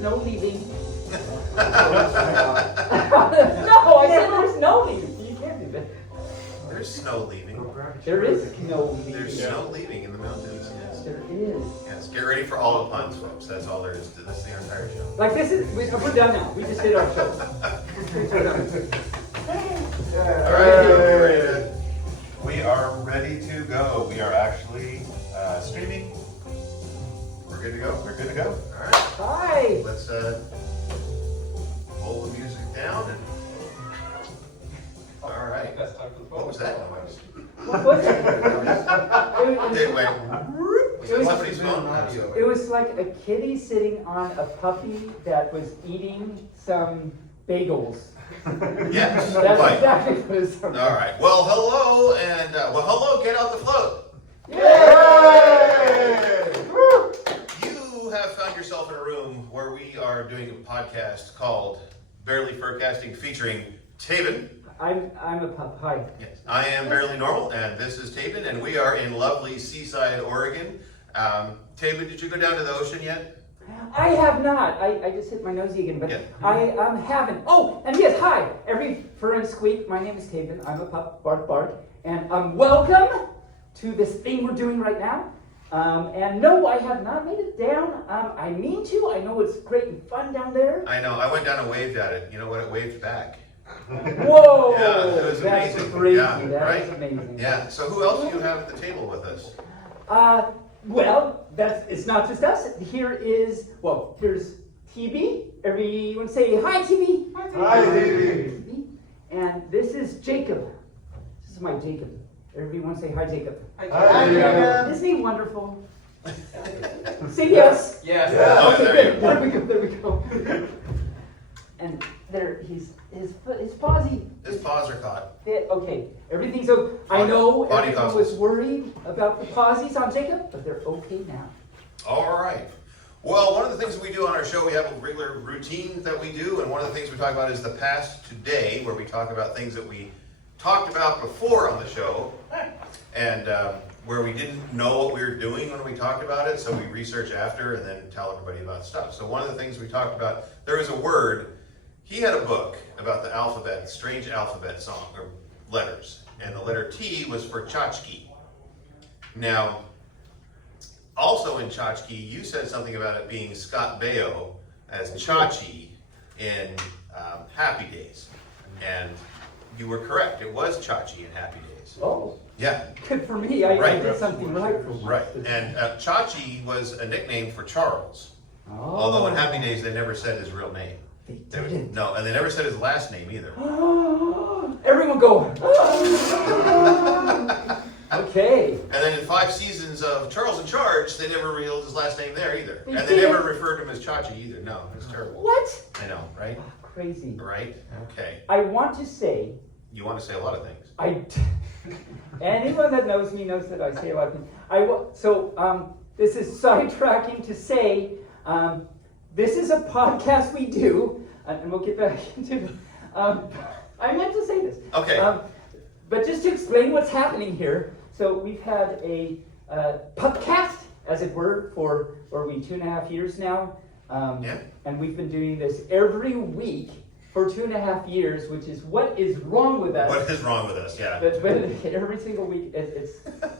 there's no leaving. No, I said there's no leaving. You can't do that. There's snow leaving. There is no leaving. There's snow leaving in the mountains, yes. There is. Yes, get ready for all the puns, folks. That's all there is to this, the entire show. Like this is, we're done now. We just did our show. All right, we are ready to go. We are actually streaming. We're good to go. We're good to go. All right. Hi. Let's pull the music down and. All right. What was that noise? What was it? It went. Was it somebody's phone? It was like a kitty sitting on a puppy that was eating some bagels. Yes. That's Right. exactly what it was. All right. Well, hello, and hello. Get out the float. Yay! You have found yourself in a room where we are doing a podcast called Barely Furcasting, featuring Taebyn. I'm a pup. Hi. Yes. I am Barely Normal, and this is Taebyn, and we are in lovely Seaside, Oregon. Taebyn, did you go down to the ocean yet? I have not. I just hit my nosy again, but Yeah. I haven't. Oh, and yes, hi. Every fur and squeak. My name is Taebyn. I'm a pup. Bark, bark. And welcome to this thing we're doing right now. And no, I have not made it down. I mean to. I know it's great and fun down there. I know. I went down and waved at it. You know what? It waved back. Whoa! Yeah, it was That's amazing. crazy. Yeah, That right? is amazing. Yeah. So who else do you have at the table with us? Well, it's not just us. Here's TB. Everyone say hi, TB. Hi, TB. And this is Jacob. This is my Jacob. Everyone say hi, Jacob. Hi, Jacob. Isn't he wonderful? Say yes. Yes. Oh, Okay, there good. you go. There we go. And there, his pawsy. His paws are caught. Okay, everything's okay. I know Body everyone muscles. was worried about the pawsies on Jacob, but they're okay now. All right. Well, one of the things that we do on our show, we have a regular routine that we do, and one of the things we talk about is the past today, where we talk about things that we talked about before on the show, and where we didn't know what we were doing when we talked about it, so we research after and then tell everybody about stuff. So one of the things we talked about, there was a word. He had a book about the alphabet, strange alphabet song or letters, and the letter T was for tchotchke. Now, also in tchotchke, you said something about it being Scott Baio as Chachi in Happy Days, and you were correct. It was Chachi in Happy Days. Oh, Yeah, good for me. I Right. did something right for once. right. And Chachi was a nickname for Charles. Oh. Although in Happy Days they never said his real name. They didn't. No, and they never said his last name either. Everyone go. Okay. And then in 5 seasons of Charles in Charge, they never revealed his last name there either. They And they didn't? never referred to him as Chachi either. No, it's terrible. What? I know, right? Crazy. Right? Okay. I want to say, You want to say a lot of things. anyone that knows me knows that I say a lot of things. This is sidetracking to say, this is a podcast we do, and we'll get back into. I meant to say this. Okay. But just to explain what's happening here, so we've had a podcast, as it were, for 2.5 years now. Yeah. And we've been doing this every week for 2.5 years, which is what is wrong with us. What is wrong with us? Yeah. But every single week,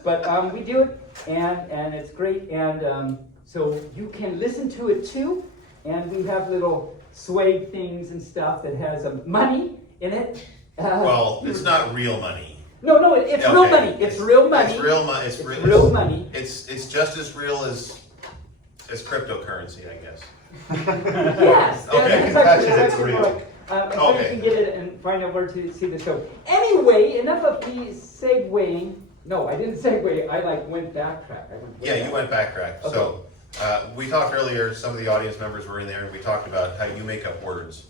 but we do it, and it's great, and so you can listen to it too, and we have little swag things and stuff that has money in it. Well, it's not real money. No, it's Okay. real money. It's real money. It's real money. It's real money. It's just as real as cryptocurrency, I guess. Yes. Okay. That's It's actually real. right. So you Okay. can get it and find out where to see the show. Anyway, enough of the segueing. No, I didn't segue. I went backtrack. Yeah, you went backtrack. Okay. So we talked earlier, some of the audience members were in there, and we talked about how you make up words.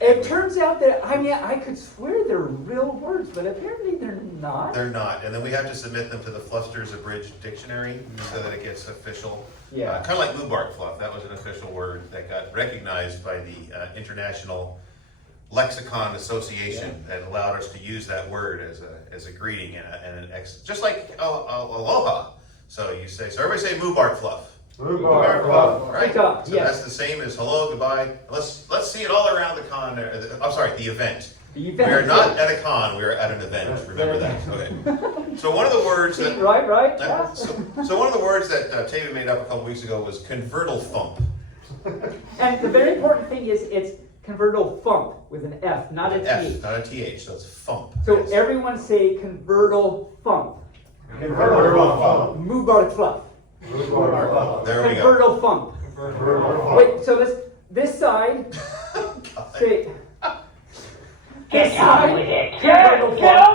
It turns out that, I could swear they're real words, but apparently they're not. They're not, and then we have to submit them to the Fluster's Abridged Dictionary so that it gets official. Yeah. Kind of like Mubark Fluff, that was an official word that got recognized by the International Lexicon Association that allowed us to use that word as a greeting and just like aloha. So you say, so everybody say Mubark Fluff. Rhubarb fluff. Right? Good job, So yes. that's the same as hello, goodbye. Let's see it all around the con. I'm sorry, the event. The We are event. not at a con. We are at an event. Remember that. Okay. So one of the words that Right. so one of the words that Taebyn made up a couple weeks ago was convertal thump. And the very important thing is it's convertal thump with an F, not a F, T. not a TH. So it's thump. So Yes. everyone say convertal thump. Rhubarb fluff. Mubar fluff. Rhubarb fluff. There we go. Convertal thump. Rhubarb fluff. Wait, so this side, say, this side, convertal thump.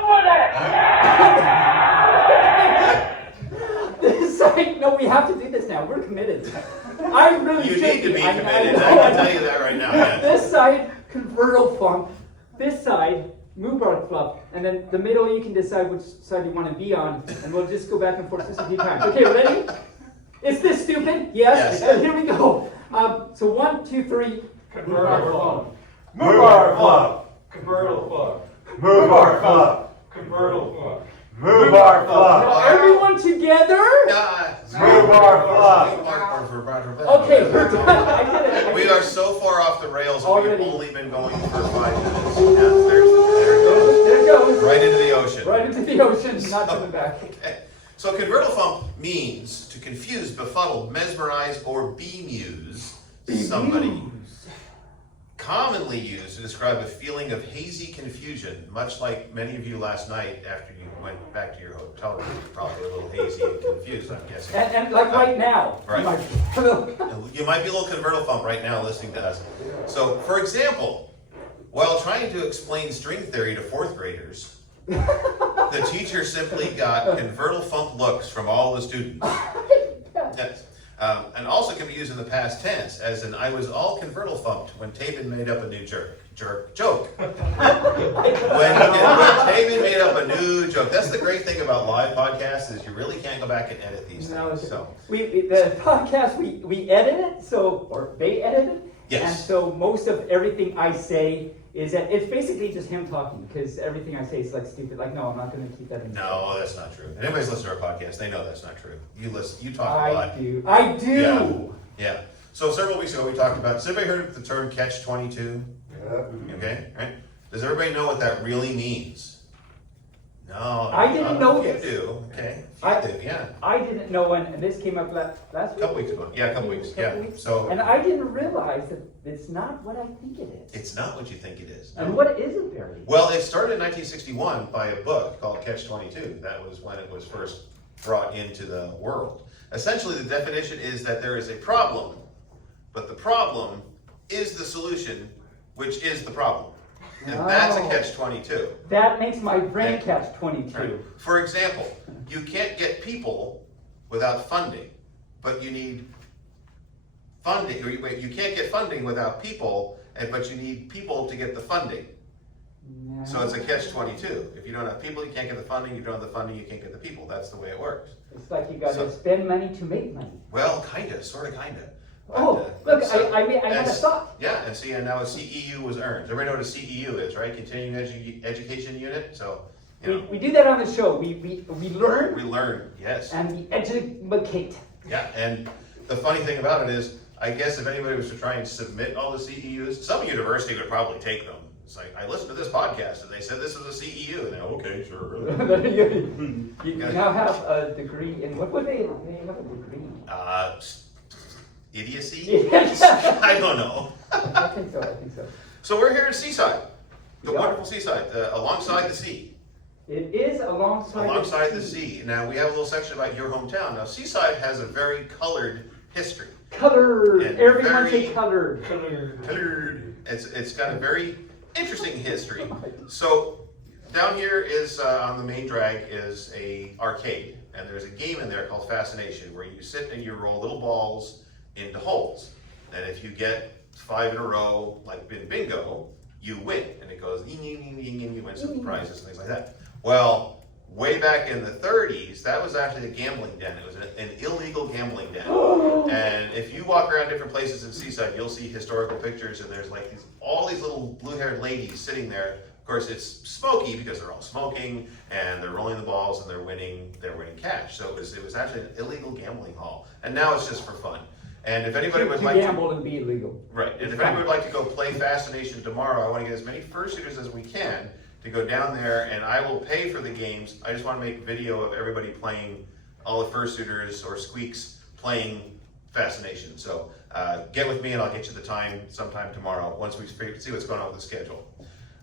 This side, no, we have to do this now. We're committed. I really You should need to be I committed. know. I can tell you that right now. Yeah. This side, convertal thump. This side, Mubarak fluff. And then the middle, you can decide which side you want to be on. And we'll just go back and forth just a few times. Okay, ready? Is this stupid? Yes. Yes. Here we go. So 1, 2, 3. Rhubarb fluff. Rhubarb fluff. Convertible fluff. Rhubarb fluff. Convertible fluff. Rhubarb fluff. Now everyone together. Rhubarb fluff. Okay, we're done. I did it. We are so far off the rails. Already. We've only been going for 5 minutes. Yeah, there There it goes. it goes. Right into the ocean. Right into the ocean, not coming back. Okay. So convertal thump means to confuse, befuddle, mesmerize, or bemuse somebody. Commonly used to describe a feeling of hazy confusion, much like many of you last night after you went back to your hotel room. You're probably a little hazy and confused, I'm guessing. And like right now. Right. You might- You might be a little convertible thump right now listening to us. So, for example, while trying to explain string theory to 4th graders, the teacher simply got convertible thump looks from all the students. Yes. And also can be used in the past tense, as in I was all convertible thumped when Taebyn made up a new joke. When Taebyn made up a new joke. That's the great thing about live podcasts is you really can't go back and edit these No, things. So. the podcast we edit it, or they edit it, Yes. and so most of everything I say is that it's basically just him talking because everything I say is like stupid. Like, no, I'm not going to keep that in. No, that's not true. And anybody's listening to our podcast, they know that's not true. You listen, you talk a I lot. do. Yeah. So several weeks ago we talked about, has everybody heard of the term catch-22? Okay, right? Does everybody know what that really means? No. I didn't know You this. do, okay. I- You do, yeah. I didn't know when, and this came up last A week. couple weeks ago. Yeah, a couple weeks. Yeah. So And I didn't realize that it's not what I think it is. it's not what you think it is. And what is it, Barry? Well, it started in 1961 by a book called Catch-22. That was when it was first brought into the world. Essentially, the definition is that there is a problem, but the problem is the solution, which is the problem. And that's a Oh. catch-22. That makes my brain Okay. catch 22. Right? For example, you can't get people without funding, but you need funding. Or you can't get funding without people, but you need people to get the funding. No. So it's a catch-22. If you don't have people, you can't get the funding. If you don't have the funding, you can't get the people. That's the way it works. It's like you got to So- spend money to make money. Well, kinda, sorta, kinda. Oh, But, look, I had a thought. Yeah, and see, and now a CEU was earned. Everybody know what a CEU is, right? Continuing Education Unit. So, you know, We do that on the show. We learn we learn, yes. and we educate. Yeah, and the funny thing about it is, I guess if anybody was to try and submit all the CEUs, some university would probably take them. It's like, I listened to this podcast and they said this was a CEU, and they're okay, sure. You now have a degree in what would they have a degree? Idiocy? Yeah. I don't know. I think so. So we're here in Seaside, the Yeah. wonderful Seaside, alongside the sea. It is alongside Alongside the sea. Now, we have a little section about your hometown. Now, Seaside has a very colored history. Colored. And Everyone very- say colored. Colored. It's got a very interesting history. So, down here is, on the main drag, is a arcade. And there's a game in there called Fascination, where you sit and you roll little balls into holes. And if you get 5 in a row, like in bingo, you win. And it goes, ding, ding, ding, ding, and you win some prizes and things like that. Well, way back in the 30s, that was actually a gambling den. It was an illegal gambling den. And if you walk around different places in Seaside, you'll see historical pictures, and there's like all these little blue-haired ladies sitting there Of course, it's smoky because they're all smoking and they're rolling the balls and they're winning cash. So it was actually an illegal gambling hall. And now it's just for fun. And if anybody would like gamble and be illegal. Right. And if anybody would like to go play Fascination tomorrow, I want to get as many fursuiters as we can to go down there, and I will pay for the games. I just want to make video of everybody playing, all the fursuiters or squeaks playing Fascination. So get with me and I'll get you the time sometime tomorrow once we see what's going on with the schedule.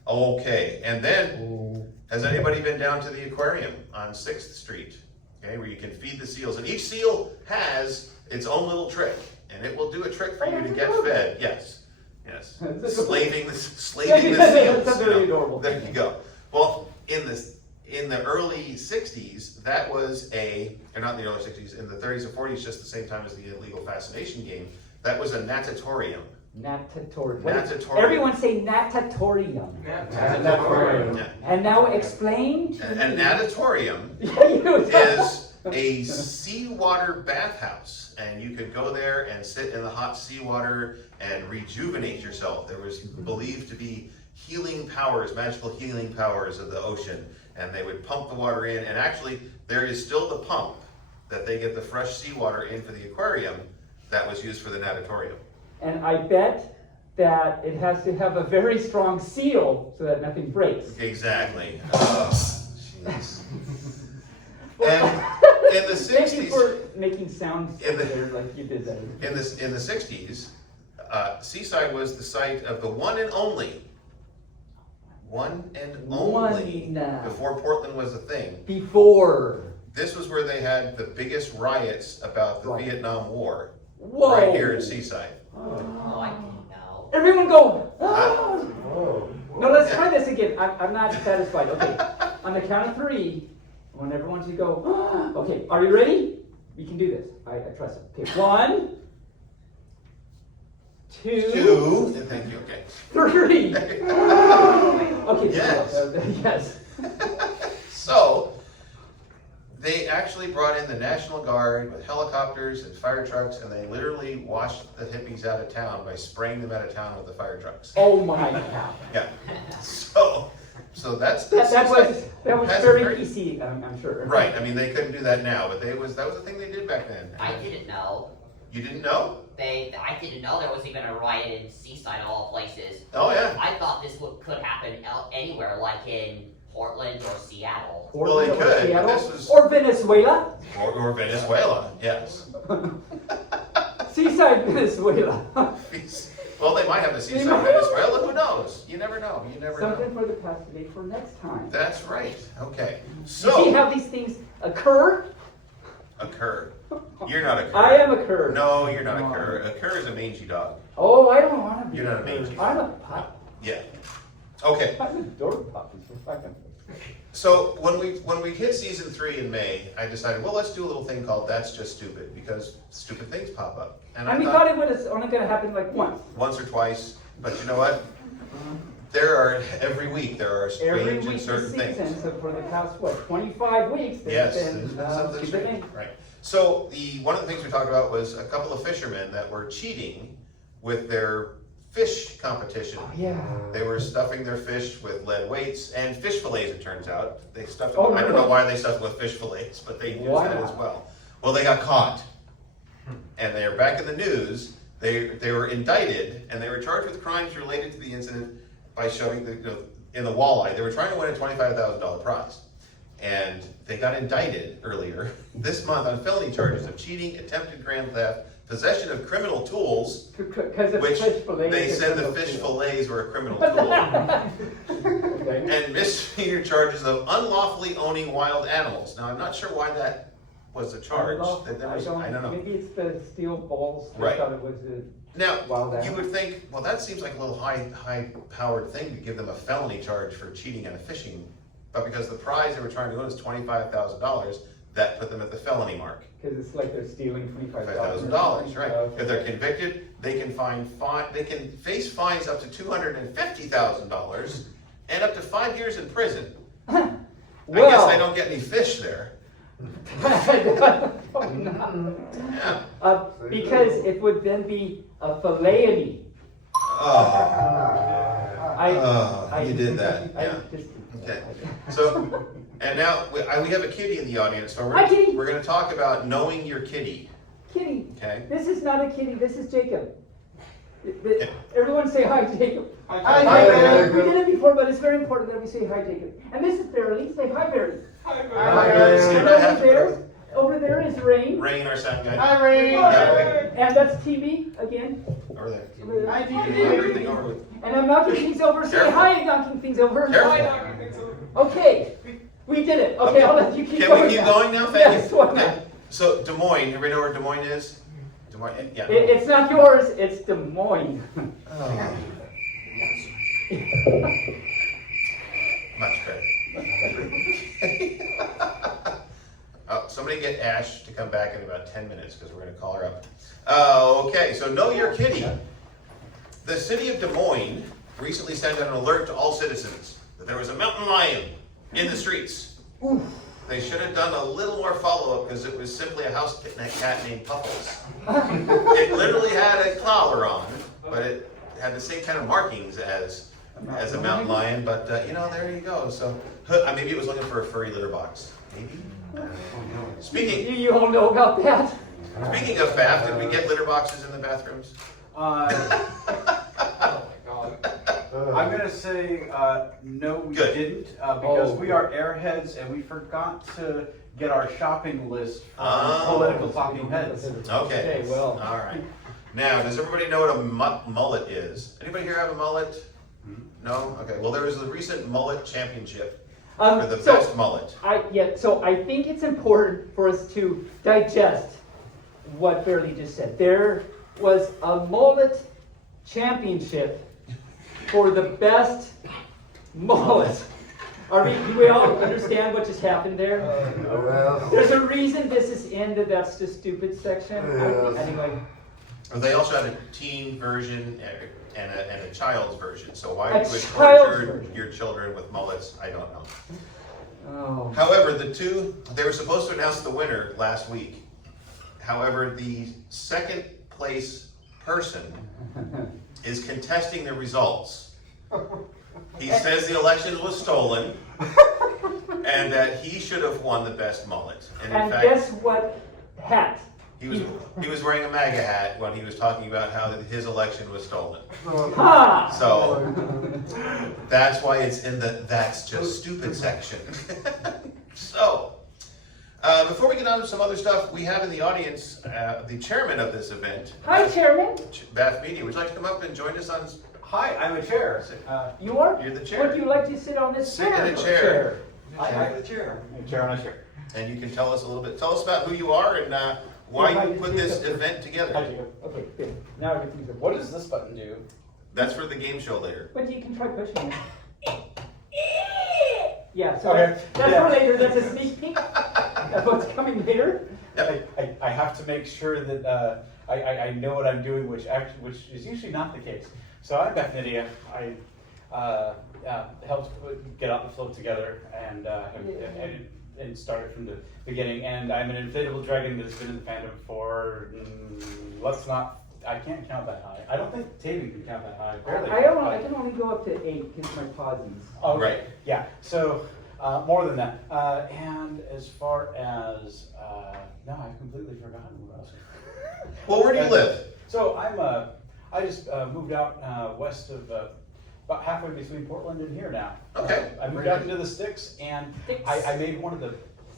Okay, and then, has anybody been down to the aquarium on 6th Street? Okay, where you can feed the seals. And each seal has its own little trick, and it will do a trick for you to get fed. Yes, yes. Slaving the seals. That's very adorable. There you go. Well, in the early 60s, that was or not in the early 60s, in the 30s or 40s, just the same time as the illegal Fascination game, that was a natatorium. Natatorium. Natatorium. Everyone say natatorium. Natatorium. Yeah. And now explain to A me. natatorium You is a seawater bathhouse, and you could go there and sit in the hot seawater and rejuvenate yourself. There was believed to be healing powers, magical healing powers of the ocean, and they would pump the water in, and actually there is still the pump that they get the fresh seawater in for the aquarium that was used for the natatorium. And I bet that it has to have a very strong seal so that nothing breaks. Exactly. Jeez. And in the 60s, Thank you for making sounds In the- there like you did that. in the 60s, Seaside was the site of the one and only, before Portland was a thing. Before. This was where they had the biggest riots about the Right. Vietnam War, Whoa. right here in Seaside. Oh, I didn't know. Everyone go. "Ah." Oh. No, let's try this again. I'm not satisfied. Okay. On the count of 3, I want everyone to go. "Ah." Okay, are you ready? We can do this. I trust it. Okay, 1, 2, 2, and thank you, okay. 3. Okay, Yes. yes. So, they actually brought in the National Guard with helicopters and fire trucks, and they literally washed the hippies out of town by spraying them out of town with the fire trucks. Oh my God. Yeah. So that's That was has a very PC, I'm sure. Right. I mean, they couldn't do that now, but that was the thing they did back then. I didn't know. You didn't know? I didn't know there was even a riot in Seaside of all places. Oh yeah. I thought this could happen anywhere, like in Portland or Seattle. Well, they Or could, but Seattle, this was- or Venezuela. Or Venezuela. Yes. Seaside, Venezuela. Well, they might have a seaside might. Venezuela. Who knows? You never know. You never know. Something for the past today for next time. That's right. Okay. You see So how these things occur? a cur. You're not a cur. I am a cur. No, you're not a cur. A cur is a mangy dog. Oh, I don't want to be. You're not a mangy. I'm a pup. Yeah. Okay. I'm a dog pup. It's for fucking. So when we hit season 3 in May, I decided, well, let's do a little thing called That's Just Stupid, because stupid things pop up. And And we thought it was only going to happen like once. once or twice, but you know what? Every week there are Every strange week and this certain season, things. so for the past, 25 weeks, Yes, there's there's been been something stupid strange. things. Right. So one of the things we talked about was a couple of fishermen that were cheating with their fish competition. Oh, yeah. They were stuffing their fish with lead weights and fish fillets, it turns out. They stuffed Oh, I don't really? know why they stuffed them with fish fillets, but they used Why that not? as well. Well, they got caught. And they are back in the news. They were indicted, and they were charged with crimes related to the incident by shoving in the walleye. They were trying to win a $25,000 prize. And they got indicted earlier this month on felony charges of cheating, attempted grand theft, possession of criminal tools, Because of which fish fillets. they and said the criminal fish too. fillets were a criminal tool, Okay. and misdemeanor charges of unlawfully owning wild animals. Now, I'm not sure why that was a charge. I don't know. Maybe it's the steel balls. I Right. thought it was Now, wild you animal. would think, well, that seems like a little high-powered thing to give them a felony charge for cheating on a fishing, but because the prize they were trying to win was $25,000, that put them at the felony mark. Because it's like they're stealing $5,000, right? Okay. If they're convicted, they can face fines up to $250,000 and up to 5 years in prison. I guess Well- they don't get any fish there. Probably not. Yeah. Because it would then be a felony. Oh. I You did that, I yeah. just- Okay. So, and now we have a kitty in the audience, so Hi, kitty. we're going to talk about knowing your kitty. Kitty, Okay. this is not a kitty, this is Jacob. Everyone say hi, Jacob. Hi, We Jacob. did it before, but it's very important that we say hi, Jacob. And this is Bearly. Say hi, Bearly. Hi, And over there is Rain. Rain, our sound guy. Hi, Ray. Yeah. And that's TV again. Over there. Hi, Everything over. And I'm knocking things over. Say Careful. hi, knocking things over. Careful. Okay, we did it. Okay, I'll let you keep Can going. we keep going now? Thank Yes, you. why Okay. not? So Des Moines, everybody know where Des Moines is? Des Moines, yeah. It's not yours, it's Des Moines. Oh. Much better. Oh, somebody get Ash to come back in about 10 minutes because we're going to call her up. Okay, so know your kitty. The city of Des Moines recently sent out an alert to all citizens that there was a mountain lion in the streets. They should have done a little more follow-up because it was simply a house cat named Puffles. It literally had a collar on, but it had the same kind of markings as a mountain lion. But there you go. So maybe it was looking for a furry litter box. Maybe. Speaking You all know about that? speaking of Baph, did we get litter boxes in the bathrooms? I'm gonna say no, we Good. didn't, because we are airheads and we forgot to get our shopping list from Oh. political talking heads. Okay. Okay, well. All right. Now, does everybody know what a mullet is? Anybody here have a mullet? No? Okay. Well, there was the recent mullet championship for the So best mullet. so I think it's important for us to digest what Bearly just said. There was a mullet championship for the best mullet. Do we all understand what just happened there? There's a reason this is in the That's Just Stupid section. Anyway, They also had a teen version and a child's version. So why A you would child's torture version. your children with mullets, I don't know. oh, However, they were supposed to announce the winner last week. However, the second place person is contesting the results. He says the election was stolen and that he should have won the best mullet. And in and fact, guess what hat? he was wearing a MAGA hat when he was talking about how his election was stolen. Ha! So that's why it's in the That's Just Stupid section. So, before we get on to some other stuff, we have in the audience the chairman of this event, Hi, Chairman. Baphemedia. Would you like to come up and join us on? Hi, I'm a chair. You are? You're the chair. Would you like to sit on this Sit in a chair? chair. I'm the chair. I'm a chair on a chair. And you can tell us a little bit. Tell us about who you are and why Hi, you put this Jacob. event together. Okay, good. Now everything's okay. What does this button do? That's for the game show later. But you can try pushing it. Yeah, so Okay. that's Yeah. for later. That's a sneak peek of what's coming later. I have to make sure that I know what I'm doing, which is usually not the case. So I'm Baphemedia. I helped get out the float together and started from the beginning. And I'm an inflatable dragon that's been in the fandom for I can't count that high. I don't think Taebyn can count that high. Barely. I can only go up to 8 because my pauses. Oh, Right. right. Yeah. So more than that. And as far as no, I've completely forgotten what else. Well, where do you live? So I just moved out west of about halfway between Portland and here now. Okay. I moved out into the sticks, and I made one of the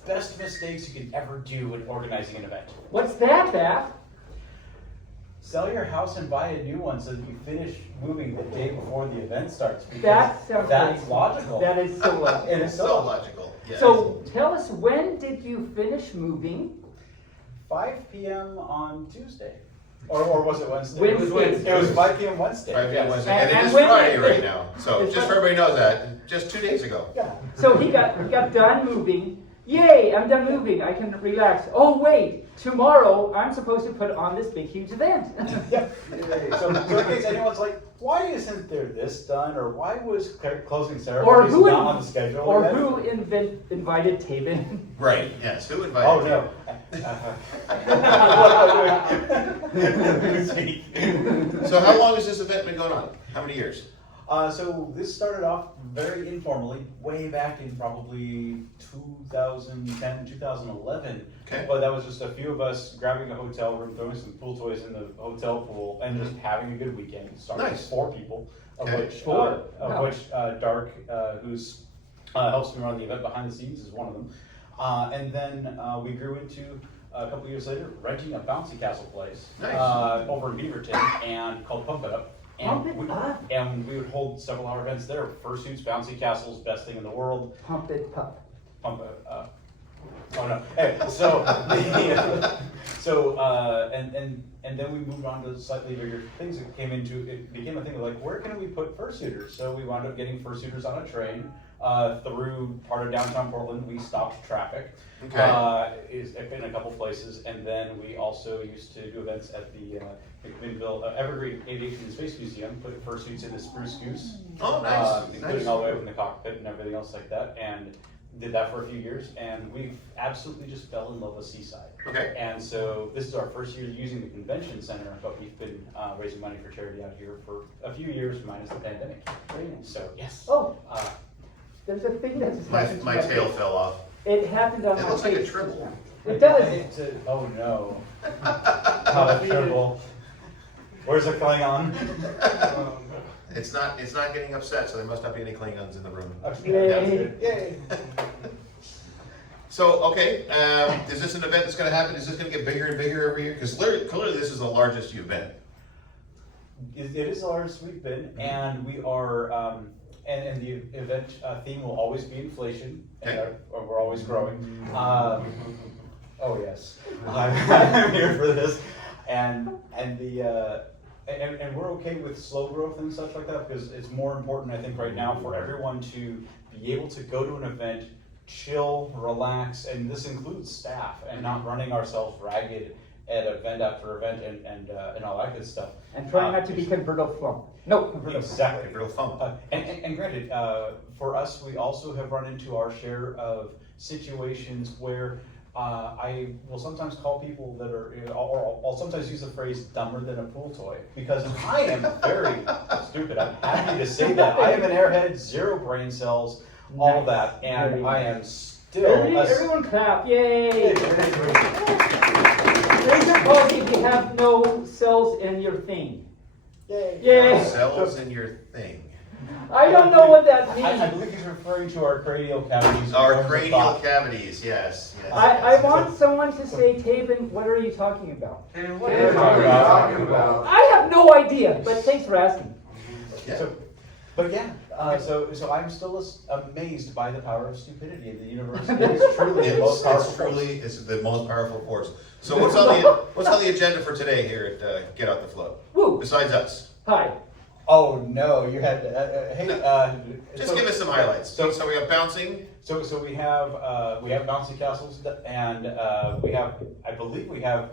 best mistakes you can ever do in organizing an event. What's that, Baph? Sell your house and buy a new one so that you finish moving the day before the event starts. because That sounds that's like- logical. That is so logical. It is So logical. Yes. So tell us, when did you finish moving? 5 p.m. on Tuesday. Or was it Wednesday? Wednesday. It was 5 p.m. Wednesday. 5 p.m. yes. Wednesday. And it And is when Friday did- right now. So It's just so Friday. everybody knows that, just 2 days ago. Yeah. So he got done moving. Yay, I'm done moving. I can relax. Oh wait, tomorrow I'm supposed to put on this big huge event. Yeah. So in case anyone's like, why isn't there this done? Or why was closing ceremony who not on the schedule? Or yet? who invited Taebyn? Right, yes. Who invited Oh, you? no. So how long has this event been going on? How many years? So this started off very informally, way back in probably 2010, 2011. Okay. But that was just a few of us grabbing a hotel room, throwing some pool toys in the hotel pool, and just having a good weekend. Started with Nice. 4 people, of Okay. which, Four? Wow. Dark, who's helps me run the event behind the scenes, is one of them. And then we grew into, a couple years later, renting a bouncy castle place Nice. over in Beaverton and called Pump It Up. Pump It we, Up? and we would hold several hour events there. Fursuits, bouncy castles, best thing in the world. Pump it pup. Pump It Up. Oh no. Hey, and then we moved on to slightly bigger things. It became a thing of like, where can we put fursuiters? So we wound up getting fursuiters on a train through part of downtown Portland. We stopped traffic. In a couple places, and then we also used to do events at the McMinnville Evergreen Aviation and Space Museum. Put fursuits in the Spruce Goose, Oh, nice. including Nice. all the way up in the cockpit and everything else like that. And did that for a few years, and we absolutely just fell in love with Seaside. Okay. And so this is our first year using the convention center, but we've been raising money for charity out here for a few years, minus the pandemic. Very nice. So yes. Oh, Uh, there's a thing that just My, happened to my tail fell off. It happened on It my looks like a face. tribble. It does. Oh no. Not a tribble. Where's the Klingon? It's not getting upset, so there must not be any Klingons in the room. Yay. That's good. Yay. So, okay, is this an event that's gonna happen? Is this gonna get bigger and bigger every year? Because clearly this is the largest you've been. It is the largest we've been, and we are, and the event theme will always be inflation, and Okay. we're always growing. Oh yes, I'm here for this, and we're okay with slow growth and such like that, because it's more important, I think, right now for everyone to be able to go to an event, chill, relax, and this includes staff, and not running ourselves ragged at event after event and all that good stuff. And try not to be convertible flump. No, convertible. Exactly. Real fun. And granted, for us, we also have run into our share of situations where I will sometimes call people that are, or I'll sometimes use the phrase dumber than a pool toy, because I am very stupid. I'm happy to say that. I am an airhead, 0 brain cells, all Nice. that, and Very I nice. am still Everyone clap, yay! Raise your paws if you have no cells in your thing. Yay. Yay! Cells in your thing. I don't know what that I means. believe he's referring to our cranial cavities. Our cranial cavities, yes. yes, I yes. want someone to say, Taebyn, what are you talking about? And what are you talking about? I have no idea, but thanks for asking. Yeah. So, but yeah, so I'm still amazed by the power of stupidity in the universe. It is truly the most powerful. It's the most powerful force. So what's on the agenda for today here at Get Out the Flow? Woo! Besides us, Hi. Oh no, you had hey. just give us some highlights. So we have bouncing. So we have bouncy castles, and I believe we have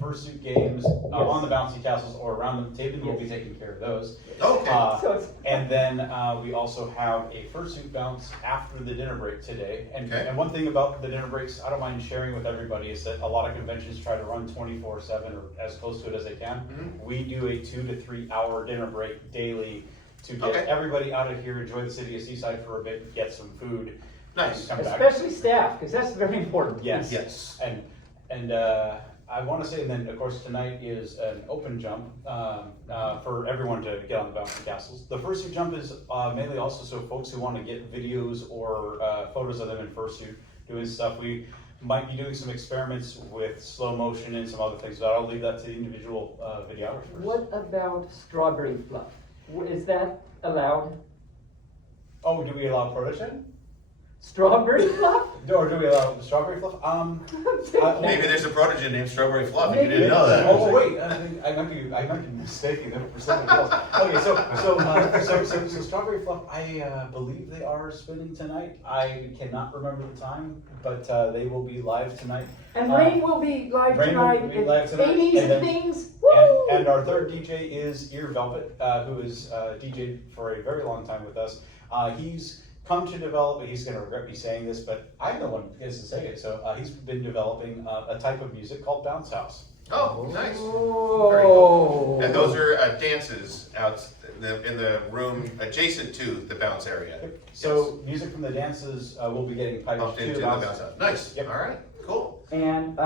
fursuit games on the bouncy castles or around them. Taebyn will be taking care of those. Okay. So it's- And then we also have a fursuit bounce after the dinner break today. Okay. And one thing about the dinner breaks, I don't mind sharing with everybody, is that a lot of conventions try to run 24/7 or as close to it as they can. Mhm. We do a 2 to 3 hour dinner break daily to get Okay. everybody out of here, enjoy the city of Seaside for a bit, get some food. Nice. And come back. Especially staff, because that's very important. Yes. Yes. And I want to say, and then of course tonight is an open jump for everyone to get on the bouncy castles. The fursuit jump is mainly also so folks who want to get videos or photos of them in fursuit doing stuff. We might be doing some experiments with slow motion and some other things, but I'll leave that to the individual videographers. What about strawberry fluff? Is that allowed? Oh, do we allow prototype? Strawberry fluff? Or do we allow the strawberry fluff? Maybe there's a protege named Strawberry Fluff. If you Maybe. didn't know that. Oh wait, I might be mistaking them for something else. Okay, so strawberry fluff. I believe they are spinning tonight. I cannot remember the time, but they will be live tonight. And Rain will be live Rain will tonight. be live tonight, 80s and and then- things. Woo! And our third DJ is Ear Velvet, who is DJed for a very long time with us. He's come to develop, he's going to regret me saying this, but I'm the one who gets to say it. So he's been developing a type of music called bounce house. Oh, nice. Very Oh. cool. And those are dances out. in the room adjacent to the bounce area. So music from the dances will be getting piped Bumped to into the the bounce. bounce house. Nice. Yep. All right. Cool. And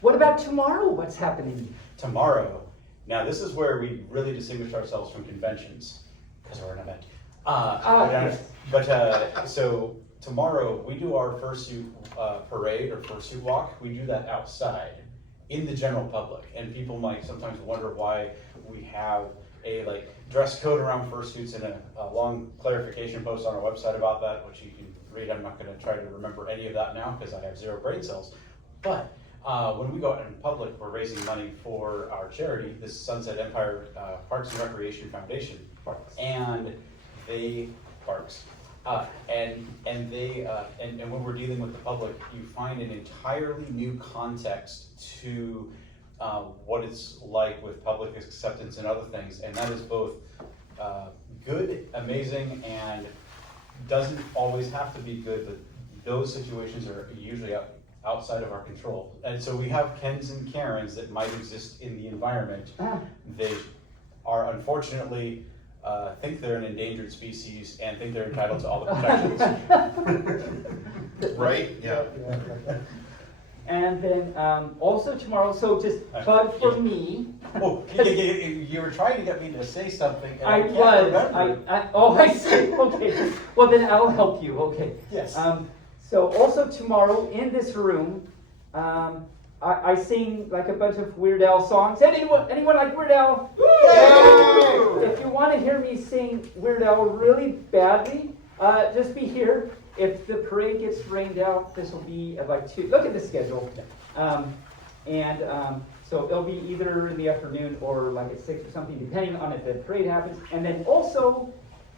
what about tomorrow? What's happening? Tomorrow. Now this is where we really distinguish ourselves from conventions because we're an event. Yes. But so tomorrow we do our fursuit parade or fursuit walk. We do that outside in the general public, and people might sometimes wonder why we have a dress code around fursuits and a long clarification post on our website about that, which you can read. I'm not going to try to remember any of that now because I have 0 brain cells. But when we go out in public, we're raising money for our charity, the Sunset Empire Parks and Recreation Foundation, and they parks. And when we're dealing with the public, you find an entirely new context to what it's like with public acceptance and other things, and that is both good, amazing, and doesn't always have to be good, but those situations are usually outside of our control. And so we have Kens and Karens that might exist in the environment. They are unfortunately think they're an endangered species and think they're entitled to all the protections. Right? Yeah. And then also tomorrow, so just plug for me. Oh, you were trying to get me to say something. And I can't was. remember. Oh, I see. Okay. Well, then I'll help you. Okay. Yes. So also tomorrow in this room, I sing like a bunch of Weird Al songs. Anyone like Weird Al? Yay! If you want to hear me sing Weird Al really badly, just be here. If the parade gets rained out, this will be at like 2. Look at the schedule. So it'll be either in the afternoon or like at 6 or something, depending on if the parade happens. And then also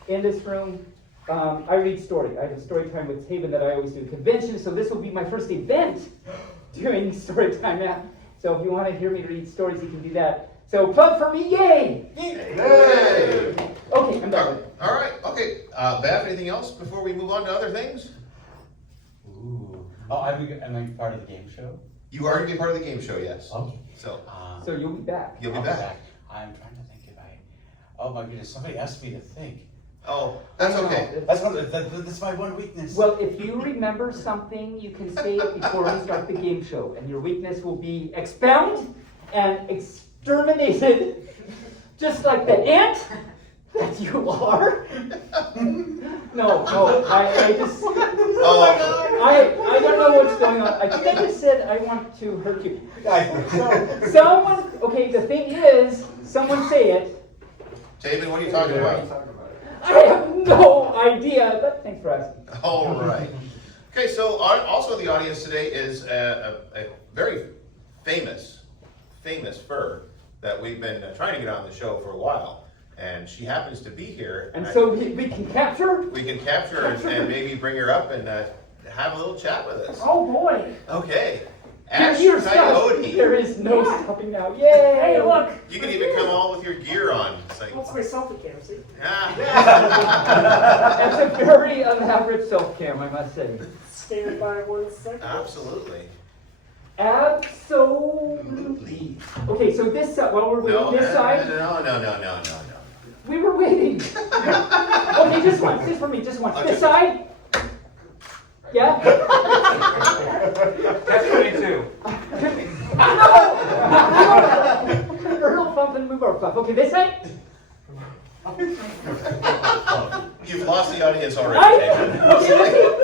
in this room, I read story. I have a story time with Taebyn that I always do at conventions. So this will be my first event doing story time now. So if you want to hear me read stories, you can do that. So plug for me, yay! Yay! Okay, I'm done. All right. Okay. Baph, anything else before we move on to other things? Ooh. Oh, am I part of the game show? You are going to be part of the game show, yes. Okay. So So you'll be back. you'll be I'll back. I'm trying to think if oh my goodness, somebody asked me to think. Oh, that's okay. That's my one weakness. Well, if you remember something, you can say it before we start the game show, and your weakness will be expound and exterminated, just like the ant that you are. No, I just, Oh, I don't know what's going on. I think I just said I want to hurt you. Someone, okay, the thing is, someone say it. Taebyn, what are you talking about? I have no idea, but thanks for asking. All right. Okay, so also in the audience today is a very famous fur that we've been trying to get on the show for a while, and she happens to be here. And so we can capture? we can capture her and maybe bring her up and have a little chat with us. Oh boy. Okay. You're Ash stuck. Coyote. There is no stopping now. Yay! Hey, look! You can even come all with your gear on. It's like, That's my selfie cam, see? ah. That's a very elaborate self-cam, I must say. Stand by 1 second. Absolutely. Absolutely. Okay, so this side, while we're No, waiting, this side, no. we were waiting. Okay, just once, just for me, just once. Okay. This side. Yeah? That's 22. No! Hurdle bump and move our fluff. Okay, this side. You've lost the audience already. Okay,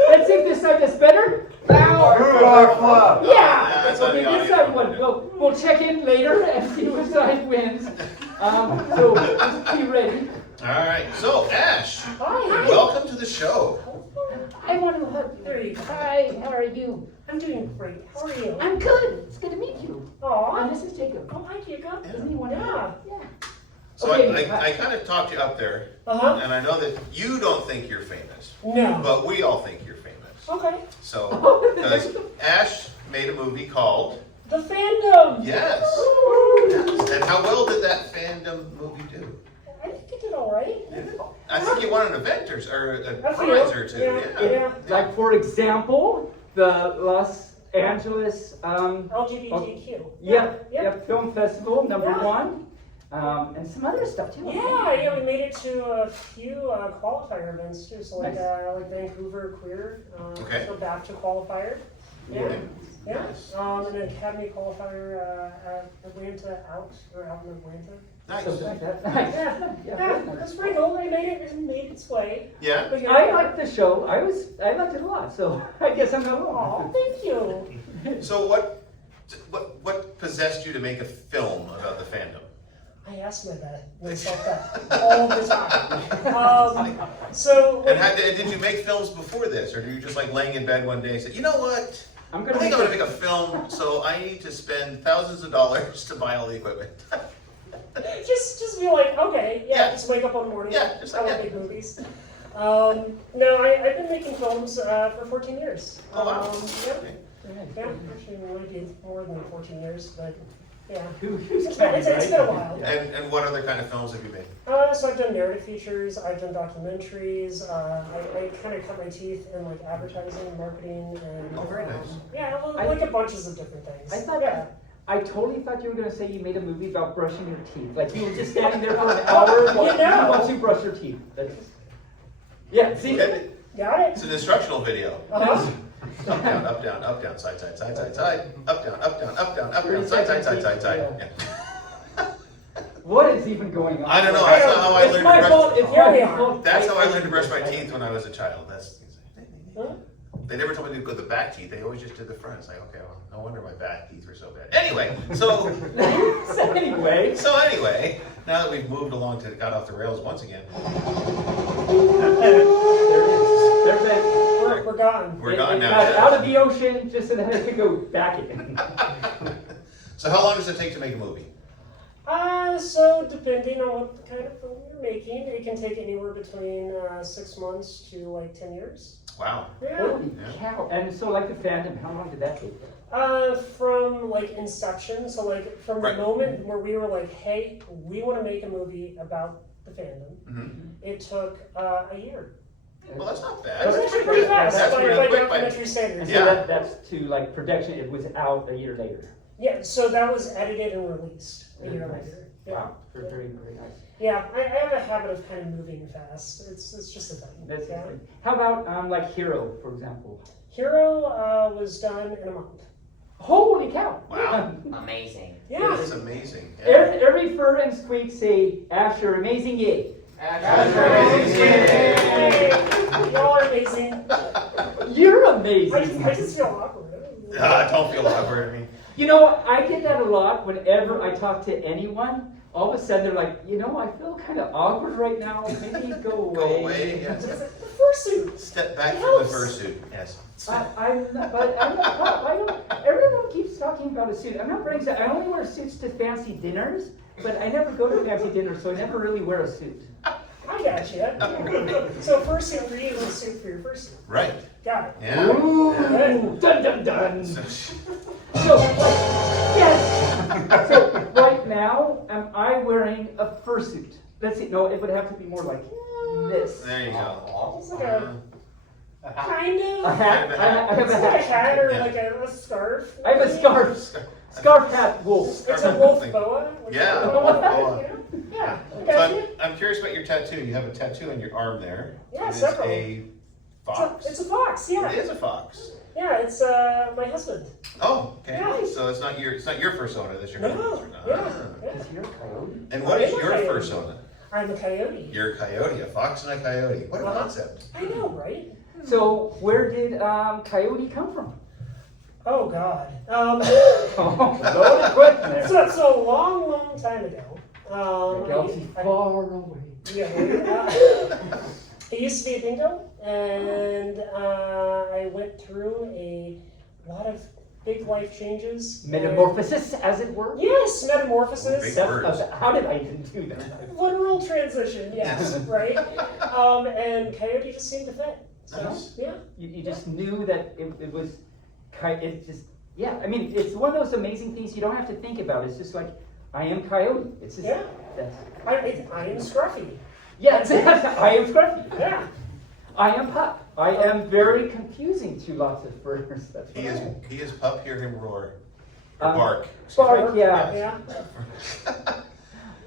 let's see if this side is better. Now. Yeah. That's on Okay, the this audio. side won. We'll check in later and see which side wins. So just be ready. All right. So Ash, Hi. welcome to the show. I want to hug you. There you go. Hi, how are you? I'm doing great. How are you? I'm good. It's good to meet you. Aw. And this is Jacob. Oh, hi, Jacob. Isn't he wonderful? Yeah. Yeah. So Okay. I kind of talked you up there, Uh-huh. and I know that you don't think you're famous, No. but we all think you're famous. Okay. So, because Ash made a movie called The fandom. Yes. And how well did that fandom movie do? I think it did all right. I think you won an event or a A few. prize or two. Yeah. Like, for example, the Los Angeles LGBTQ. Yep, film festival, number Yeah. 1. and some other stuff too. Yeah, we made it to a few qualifier events too. So like like Vancouver Queer, Okay. so Baph qualifier. Yeah. Yeah. Nice. And an Academy qualifier at Atlanta out in Atlanta. Nice. Something like that. Yeah. Yeah, that's pretty cool. They made its way. Yeah. But I liked the show. I liked it a lot. So I guess I'm not Oh, wrong. thank you. So what possessed you to make a film about the fandom? I ask myself that all the time. So And did you make films before this, or were you just like laying in bed one day and said, you know what? I'm I gonna think make I'm gonna make a film, so I need to spend thousands of dollars to buy all the equipment. just be like, okay, Yeah. just wake up one morning. Yeah, just like I that. like big movies. No, I've been making films for 14 years. Oh, wow. Yeah, Okay. yeah, actually it might be more than 14 years, but yeah. Who's It's been a while. Yeah. And what other kind of films have you made? So I've done narrative features, I've done documentaries, I kind of cut my teeth in like advertising and marketing and Oh, very nice. yeah, like a bunches of different things. I thought yeah. I totally thought you were gonna say you made a movie about brushing your teeth. Like you were just standing there for an hour while you brush your teeth. Yeah, see? Okay. Got it. It's an instructional video. Uh-huh. Up, down, up, down, up, down, side, side, side, side, side. Up, down, up, down, up, down, up, down, side, side, side, side, side. Yeah. What is even going on? I don't know. That's not how I It's learned my to fault. brush. It's Here we my are. fault. That's how I learned to brush my teeth when I was a child. Huh? They never told me to go to the back teeth. They always just did the front. It's like, okay, well, no wonder my back teeth were so bad. Anyway, so Anyway, now that we've moved along got off the rails once again, there it is. There's that. We're gone. we're gone It now. got out of the ocean just so that it could go back again. So how long does it take to make a movie? So depending on what kind of film you're making, it can take anywhere between 6 months to like 10 years. Wow. Yeah. Holy Yeah. cow! And so, like the fandom, how long did that take? From like inception, so like from Right. the moment where we were like, hey, we want to make a movie about the fandom, Mm-hmm. it took a year. Well, that's not It bad. was actually pretty fast That's by pretty quick. documentary standards. And Yeah. so that's to like production. It was out a year later. Yeah, so that was edited and released a year Nice. later. Yeah. Wow, very nice. Yeah, I have a habit of kind of moving fast. It's just a thing. That's yeah. interesting. How about like Hero, for example? Hero was done in a month. Holy cow! Wow. Amazing. Yeah. That's amazing. Yeah. Every fur and squeak say, Asher, amazing yay. Yay! Y'all are amazing. You're amazing. I just feel awkward. Don't feel awkward. I mean, You know, I get that a lot whenever I talk to anyone. All of a sudden they're like, you know, I feel kind of awkward right now. Maybe go away. go away. Yes. The fursuit. Step back It from the helps. fursuit. Yes. I'm not, but I'm not, I don't, everyone keeps talking about a suit. I'm not wearing, I only wear suits to fancy dinners, but I never go to fancy dinners, so I never really wear a suit. I got you. So fursuit for you is a suit for your fursuit. Right. Got it. Yeah. Ooh, dun dun dun. So, yes. So right now, am I wearing a fursuit? Let's see. No, it would have to be more like this. There you go. It's like a kind A of. hat. I have It's a like a hat. hat or Yeah. like a scarf. I have a scarf. Scarf hat wolf. It's a wolf boa. Like Yeah, a wolf boa. Yeah. So Okay. I'm curious about your tattoo. You have a tattoo on your arm there. Yeah, It is several. a fox. It's a fox. Yeah. It is a fox. Yeah. It's my husband. Oh, okay. Yeah. So it's not your persona. That's your No. husband's persona. Yeah. Ah. Yeah. Is your coyote? And what is I'm a your coyote. persona? I'm a coyote. You're a coyote, a fox and a coyote. What a Uh-huh. concept. I know, right? So where did coyote come from? Oh God. Oh, loaded question there. So a long time ago. The galaxy far away. Yeah. It used to be a bingo, and I went through a lot of big life changes. Metamorphosis, as it were. Yes, metamorphosis. Big That's- words. how did I even do that? Literal transition, yes, right? And Coyote just seemed to fit. So, Nice. yeah. You just knew that it was, it just, yeah. I mean, it's one of those amazing things you don't have to think about. It's just like, I am coyote. It's just, Yeah. that's, I am Scruffy. yeah, it's, I am scruffy. Yeah. I am pup. I am very confusing to lots of furs. That's He is right. he is pup. Hear him roar. Or Um, bark. Bark, yeah. Yeah.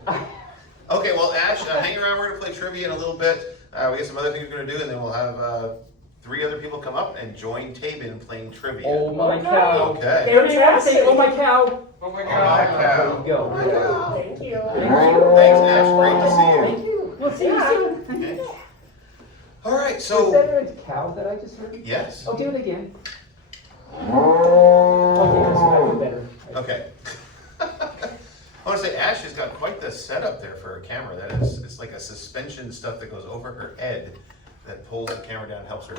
Okay, well, Ash, hang around. We're going to play trivia in a little bit. We got some other things we're going to do, and then we'll have 3 other people come up and join Taebyn playing trivia. Oh my cow. Okay. Every time I say, oh my cow. Oh my Oh my god. cow. There you go. Thank you. Thanks, Ash. Great to see you. Thank you. We'll see you soon. Okay. All right, Was so that a cow that I just heard? yes. Oh, do it again. Okay, so I feel better. Okay. I want to say Ash has got quite the setup there for a camera. That is, it's like a suspension stuff that goes over her head that pulls the camera down, helps her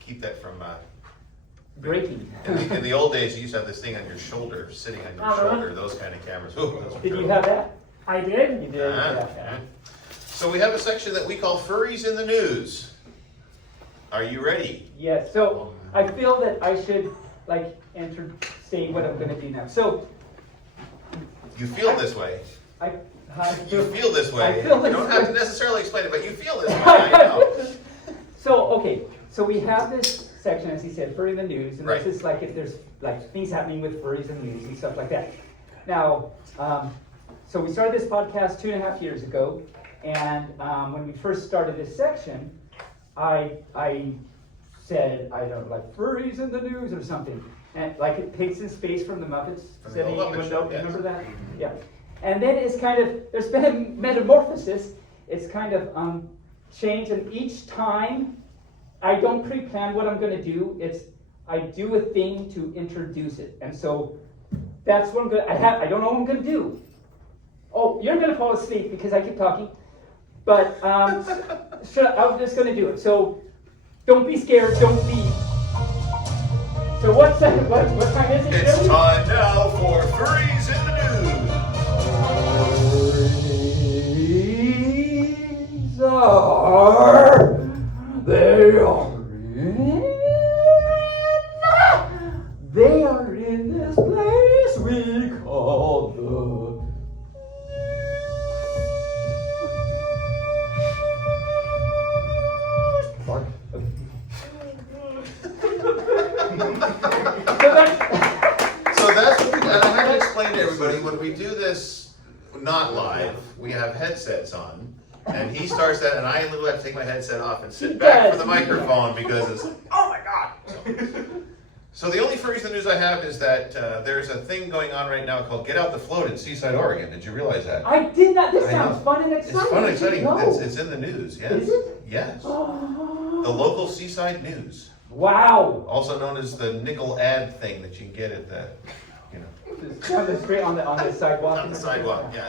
keep that from. Breaking. In the old days, you used to have this thing on your shoulder, sitting on your shoulder. Those kind of cameras. Ooh, those were Did you terrible. have that? I did. You did. Uh-huh. Yeah. So we have a section that we call furries in the news. Are you ready? Yes. So I feel that I should say what I'm going to do now. So You feel this way. You feel this way. I feel You this don't have to way. necessarily explain it, but you feel this way. I know. So we have this section, as he said, furry in the news, and Right. this is like if there's like things happening with furries in the news and stuff like that. Now, so we started this podcast 2.5 years ago, and when we first started this section, I said, I don't know, like furries in the news or something, and like it takes in space from the Muppets. From Said the he Muppet would Show, know, yes. remember that? Yeah. And then it's kind of, there's been a metamorphosis. It's kind of changed, and each time I don't pre-plan what I'm going to do. I do a thing to introduce it, and so that's what I'm going. I don't know what I'm going to do. Oh, you're going to fall asleep because I keep talking, but I'm just going to do it. So don't be scared. Don't be. So what time is it? It's Billy? time now for furries in the news. These are. They are in this place we call the. Park. So that's what and I have to explain to everybody, when we do this not live, we have headsets on, and he starts that, and I literally have to take my headset off and sit back for the microphone because it's like, oh my god! So the only furries in the news I have is that there's a thing going on right now called Get Out the Float in Seaside, Oregon. Did you realize that? I did not. This I sounds know. fun and exciting. It's fun and exciting. No. It's in the news, yes. Is it? Yes. The Oh. local Seaside News. Wow. Also known as the nickel ad thing that you can get at the, you know, Just on the street, on the sidewalk. on the sidewalk, yeah.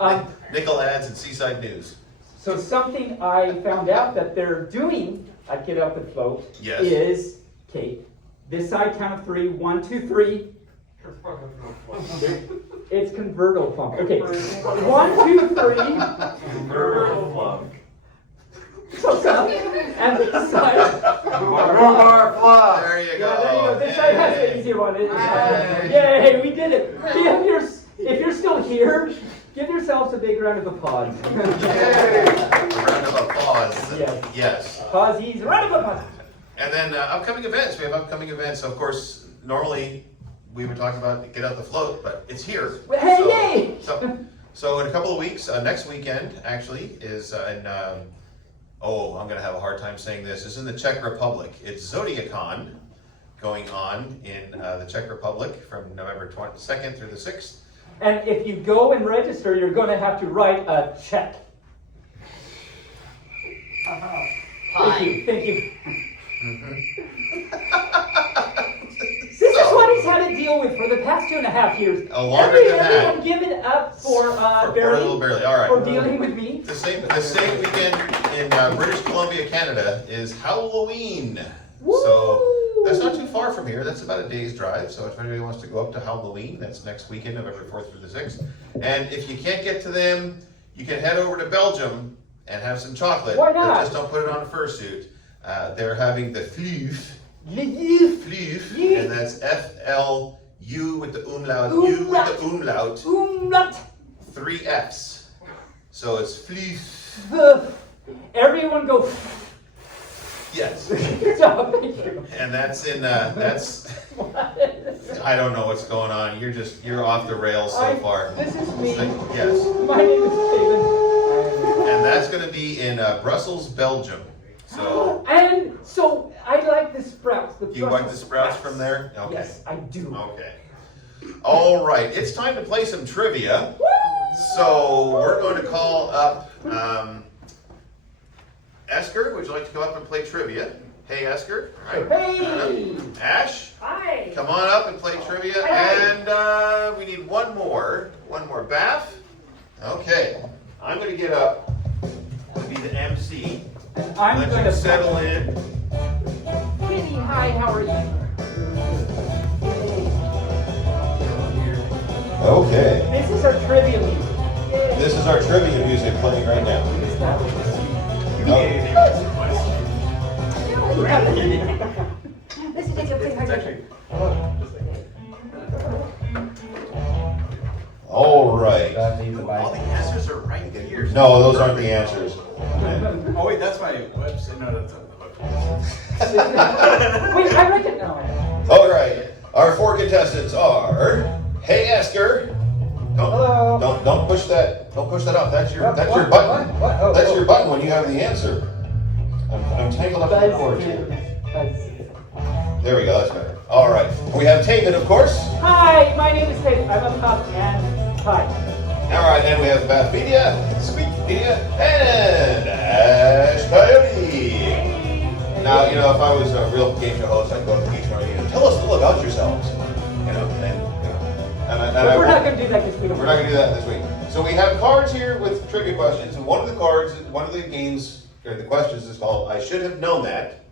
Um, Nickel ads and Seaside News. So something I found out that they're doing at Get Out the Float Yes. is, okay, this side count of 3, 1, 2, 3. You're fucking no fun. It's convertible pump. Okay, 1, 2, 3. Turtle fuck. So come. And this side. Rhubarb fluff. There you Yeah, go. there you go. This side has the easier one. Yay, we did it. If you're still here, give yourselves a big round of applause. A round of applause. Yes. Yes. Applause, round of applause. And then upcoming events. We have upcoming events. Of course, normally we would talk about Get Out the Float, but it's here. Well, hey, yay! So in a couple of weeks, next weekend actually is in. I'm going to have a hard time saying this. It's in the Czech Republic. It's Zodiacon going on in the Czech Republic from November 22nd through the 6th. And if you go and register, you're going to have to write a check. Hi. Thank you. This is what he's had to deal with for the past 2.5 years. Longer than that. Everyone give it up for Little Barry Bearly. All right. for dealing with me. The same weekend in British Columbia, Canada is Halloween. So that's not too far from here. That's about a day's drive. So if anybody wants to go up to Halloween, that's next weekend, November 4th through the 6th. And if you can't get to them, you can head over to Belgium and have some chocolate. Why not? But just don't put it on a fursuit. They're having the Floof, and that's F-L-U with the umlaut, U with the umlaut, Umlaut. 3 F's. So it's Floof. Everyone go. Yes. Good job, thank you. And that's in, that's, I don't know what's going on. You're off the rails so far. This is me. Yes. My name is Taebyn. And that's going to be in Brussels, Belgium. So And so I like the sprouts. you like the sprouts from there? Okay. Yes, I do. Okay. All right. It's time to play some trivia. So we're going to call up Esker. Would you like to go up and play trivia? Hey, Esker. All right. Hey! Ash, Hi. come on up and play trivia. Hi. And we need one more. One more. Baph. Okay. I'm going to get up. I'm going to be the MC. And I'm Let going you to settle in. Kitty, hi, how are you? Okay. This is our trivia music. Yay. This is our trivia music playing right now. Is that what This is a big hard. All right. All the answers are right here. No, those aren't the answers. Oh wait, that's my website. No, that's not the website. Wait, I reckon. No. All right. Our four contestants are Hey Esker. Hello. Don't push that. Don't push that up. That's your What? button. What? Oh, That's oh. your button when you have the answer. I'm tangled up in the cord here. There we go. That's better. All right. We have Taebyn, of course. Hi, my name is Taebyn. I'm a pup and hi. All right, and we have Baphedia, Squeakpedia, and Ash Coyote. Now, you know, if I was a real game show host, I'd go to each one of you and tell us a little about yourselves. You know, But we're not going to do that this week. We're not going to do that this week. So we have cards here with trivia questions, and one of the cards, one of the games, or the questions is called I Should Have Known That.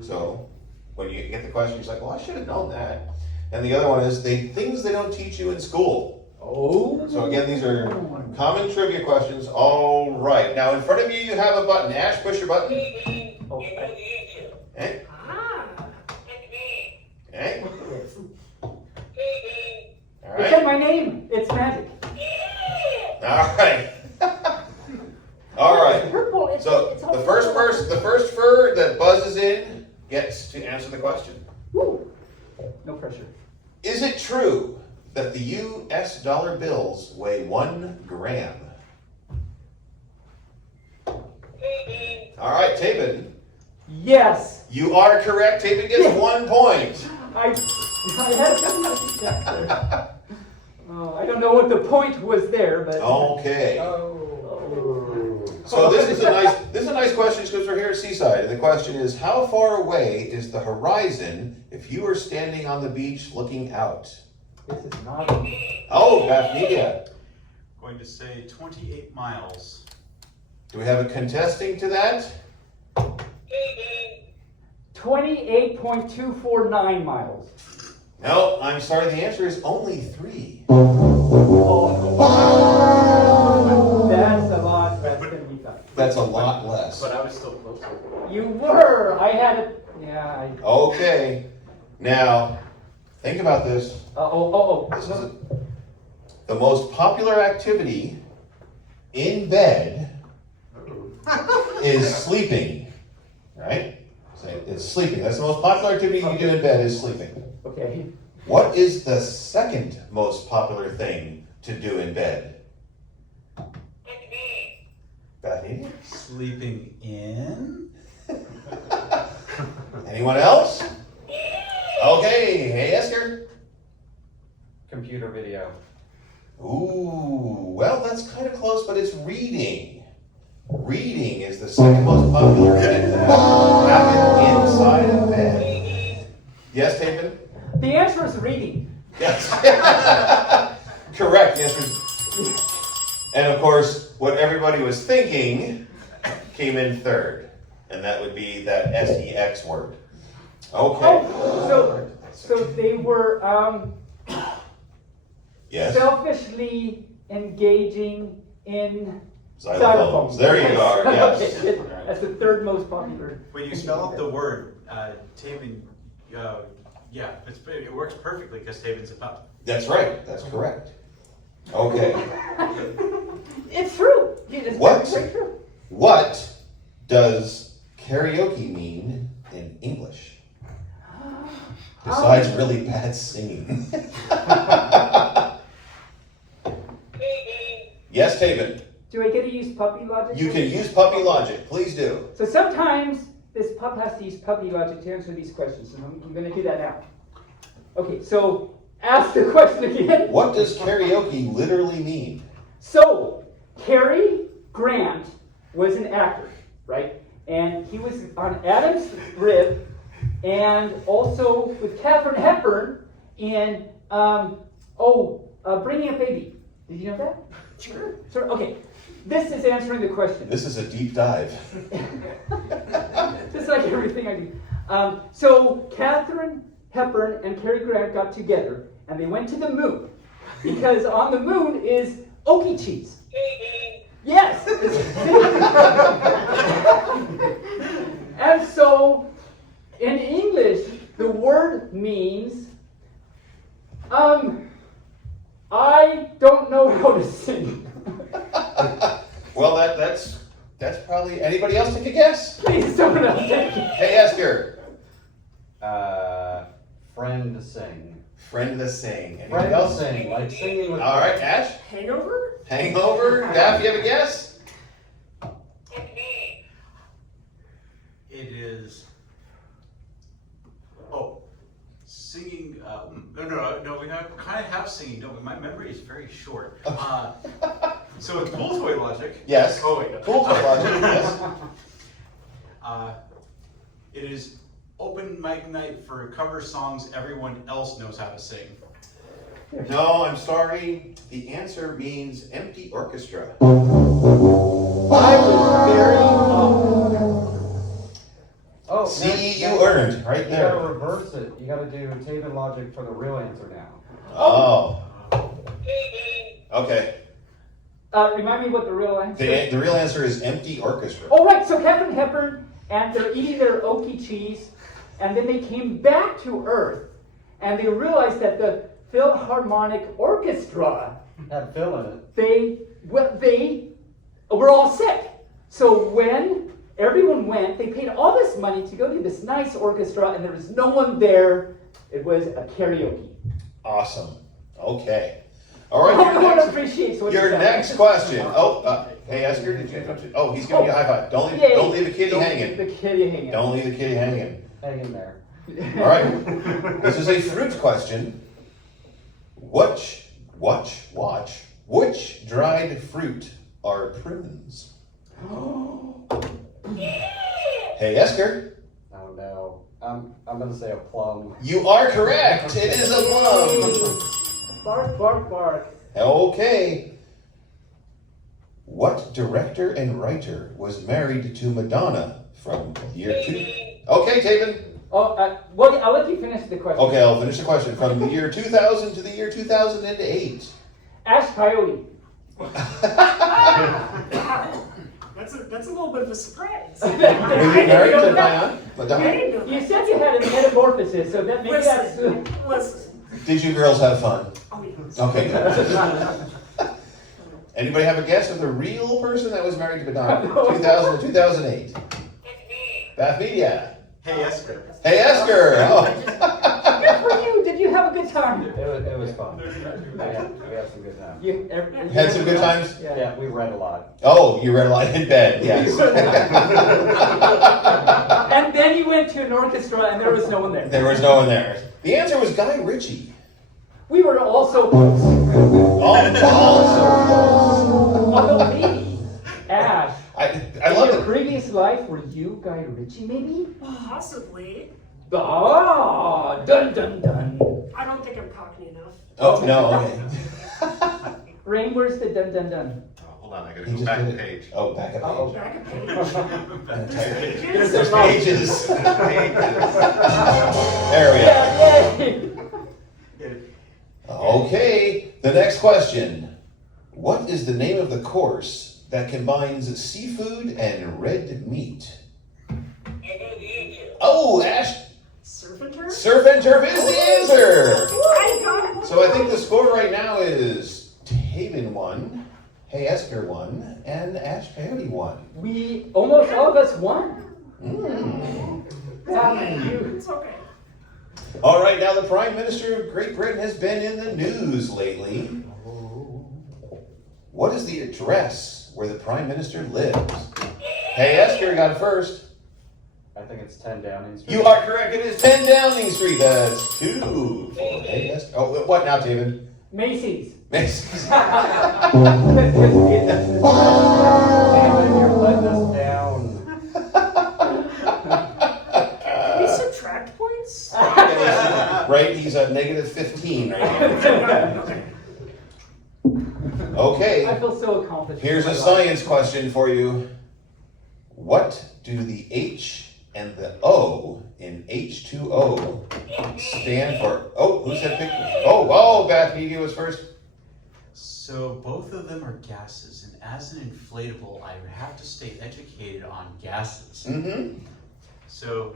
So when you get the question, you're like, well, I should have known that. And the other one is the things they don't teach you in school. Oh. So again, these are common trivia questions. All right. Now in front of you, you have a button. Ash, push your button. Okay. Okay. Okay. All It said right. my name. It's magic. All right. All right. Purple. It's So all the first purple. the first fur that buzzes in gets to answer the question. Woo. No pressure. Is it true that the U.S. dollar bills weigh 1 gram? All right, Taebyn. Yes. You are correct. Taebyn gets 1 point. I had Oh, I don't know what the point was there, but. Okay. Oh. So this is a nice question because we're here at Seaside, and the question is, how far away is the horizon if you are standing on the beach looking out? This is not. Oh, Baphedia. Going to say 28 miles. Do we have a contesting to that? 28.249 miles. No, I'm sorry. The answer is only 3. Oh. That's a lot less than we thought. That's a lot less. But I was still closer. You were. I had it. Yeah. Okay. Now, think about this. This is the most popular activity in bed is sleeping. Right? It's sleeping. That's the most popular activity you do in bed is sleeping. Okay. What is the second most popular thing to do in bed? Baphedia? Sleeping in? Anyone else? Okay, hey Esker. Computer video. Ooh, well that's kind of close, but it's reading. Reading is the second most popular thing to happen inside of bed. Yes, Taebyn? The answer is reading. Yes. Correct. The answer is. And of course, what everybody was thinking came in third, and that would be that SEX word. Okay. Oh, so they were Yes. selfishly engaging in Xylophones. There you are. Yes. Okay, that's the third most popular. When you spell out the word, Taebyn, yeah, it works perfectly because Taebyn's a pup. That's right. That's correct. Okay. It's true. It's What? very true. What does karaoke mean in English? Besides really bad singing. Yes, Taebyn. Do I get to use puppy logic? You can use puppy logic. Please do. So sometimes this pup has to use puppy logic to answer these questions, and I'm going to do that now. Okay, so ask the question again. What does karaoke literally mean? So, Cary Grant was an actor, right? And he was on Adam's Rib, and also with Katharine Hepburn in Bringing Up Baby. Did you know that? Sure. Sure. Okay. This is answering the question. This is a deep dive. Just like everything I do. So Katharine Hepburn and Cary Grant got together, and they went to the moon, because on the moon is okie cheese. Yes. And so in English, the word means I don't know how to sing. Well, that's probably, anybody else take a guess? Please someone else take it. Hey, Esker. Friend to sing. Friend to sing. Anybody Friend to else? sing, like singing with. All right, Ash. Hangover? Hangover. Baph, you have a guess? It is. Singing. No. We kind of have singing. No, my memory is very short. So it's pool toy logic. Yes. Oh wait. No. Pool toy logic, yes. It is open mic night for cover songs everyone else knows how to sing. No, I'm sorry. The answer means empty orchestra. I was very Oh, See, you earned right You there. gotta reverse it. You gotta do Taebyn logic for the real answer now. Oh. Okay. Remind me what the real answer is. The real answer is empty orchestra. Oh, right. So Katharine Hepburn, and they're eating their okie cheese, and then they came back to Earth, and they realized that the Philharmonic Orchestra, Had Phil in it. they were all sick. So when everyone went, they paid all this money to go to this nice orchestra, and there was no one there. It was a karaoke. Awesome. Okay. All right. Everyone appreciates what Your you next question. Hey, Esker, did you? Oh, he's giving you a high five. Don't leave the kitty Don't hanging. leave the kitty hanging. Don't leave the kitty hanging. Hang in there. All right. This is a fruit question. Which dried fruit are prunes? Hey, Esker. Oh no. I'm gonna say a plum. You are correct. It is a plum. Bark, bark, bark. Okay. What director and writer was married to Madonna from year 2? Okay, Taebyn. Well, I'll let you finish the question. Okay, I'll finish the question. From the year 2000 to the year 2008. Ask Coyote. That's a little bit of a surprise. Were you married to Madonna? You said you had a metamorphosis, so that maybe that's. Listen. Did you girls have fun? Oh, yes. Okay, good. Anybody have a guess of the real person that was married to Madonna? 2000 to 2008. Baphedia. Hey, Esker. Hey, Esker. Oh. Good for you. Did you have a good time? It was fun. We had some good time. You Had some good times? Yeah, we read a lot. Oh, you read a lot in bed, yes. And then you went to an orchestra and there was no one there. There was no one there. The answer was Guy Ritchie. We were also close. Although maybe, Ash, I in love your it. previous life, were you Guy Ritchie maybe? Possibly. Ah, dun dun dun. I don't think I'm cockney enough. Oh, no, okay. Rain, where's the dun dun dun? Hold on, I gotta go back a page. Oh, back a page. Uh-oh. Back a page. An entire page. Here's There's the- pages. There we go. Yay! Okay, the next question. What is the name of the course that combines seafood and red meat? Oh, Ash, Surf and turf? surf and turf is the answer. I got it. So I think the score right now is Taebyn 1, Hey Esker 1, and Ash Coyote 1. Almost all of us won. It's okay. All right, now the Prime Minister of Great Britain has been in the news lately. What is the address where the Prime Minister lives? Hey, Esker got it first. I think it's 10 Downing Street. You are correct. It is 10 Downing Street. That's 2 for Hey Esker. Oh, what now, Taebyn? Macy's. Macy's. You're letting us down. Can we subtract points? Right, he's at -15 right now. Okay. I feel so accomplished. Here's a science question for you. What do the H and the O in H2O stand for? Oh, who said pick? Oh, Baph was first. So both of them are gases, and as an inflatable, I would have to stay educated on gases. Mm-hmm. So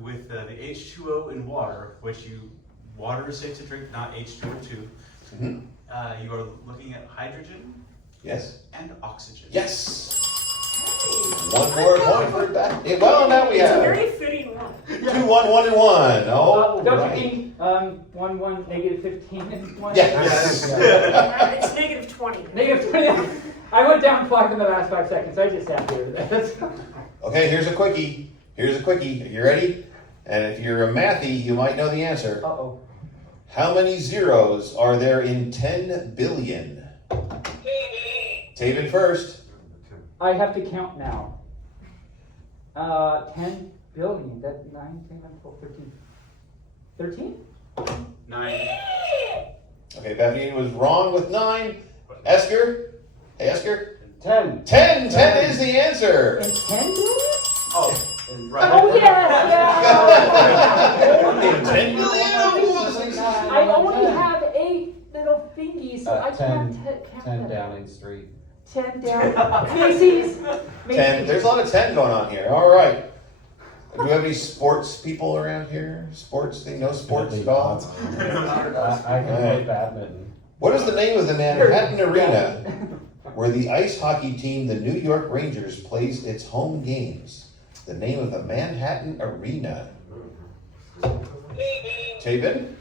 with the H2O in water, water is safe to drink, not H2O2, Mm-hmm. you are looking at hydrogen Yes. and oxygen. Yes. One more point for Baph. Well, now we It's a have very fitting one. 2, 1, 1, and 1. Oh, Dr. right. King, 1, 1, -15, and 1. Yes. It's -20. -20. I went down 5 in the last 5 seconds. I just sat there. Okay, here's a quickie. Are you ready? And if you're a mathy, you might know the answer. Uh-oh. How many zeros are there in 10 billion? Taebyn first. I have to count now. 10 billion. That's 9, 10, 12, 13. 13? 9. Okay, Baph was wrong with 9. Esker? Hey, Esker? 10. 10! 10 is the answer! And 10 billion? Oh, right. Oh, yes! Yeah! 10 billion? I only have 8 little thingies, so I can't count 10 them. Downing Street. 10 down. Macy's. 10. There's a lot of 10 going on here. All right. Do we have any sports people around here? Sports thing? No sports at all? I can play badminton. What is the name of the Manhattan Arena where the ice hockey team, the New York Rangers, plays its home games? The name of the Manhattan Arena. Taebyn?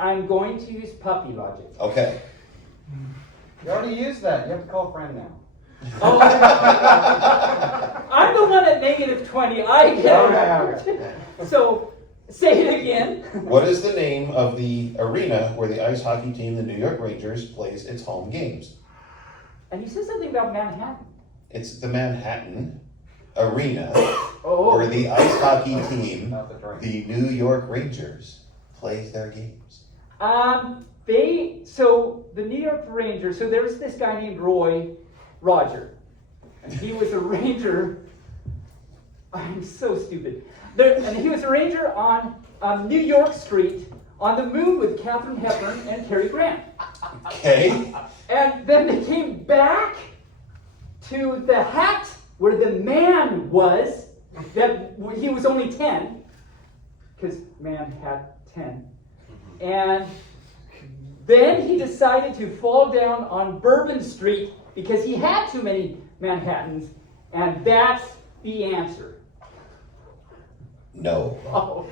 I'm going to use puppy logic. Okay. You already used that. You have to call a friend now. Oh, I'm the one at -20. I get it. So, say it again. What is the name of the arena where the ice hockey team, the New York Rangers, plays its home games? And you said something about Manhattan. It's the Manhattan Arena Oh. where the ice hockey team, Not the drink. the New York Rangers, plays their games. So the New York Rangers, so there was this guy named Roger, and he was a Ranger. I'm so stupid. And he was a Ranger on New York Street on the moon with Katharine Hepburn and Cary Grant. Okay. And then they came back to the hat where the man was, that he was only 10, because man had 10. And then he decided to fall down on Bourbon Street because he had too many Manhattans, and that's the answer. No. Oh.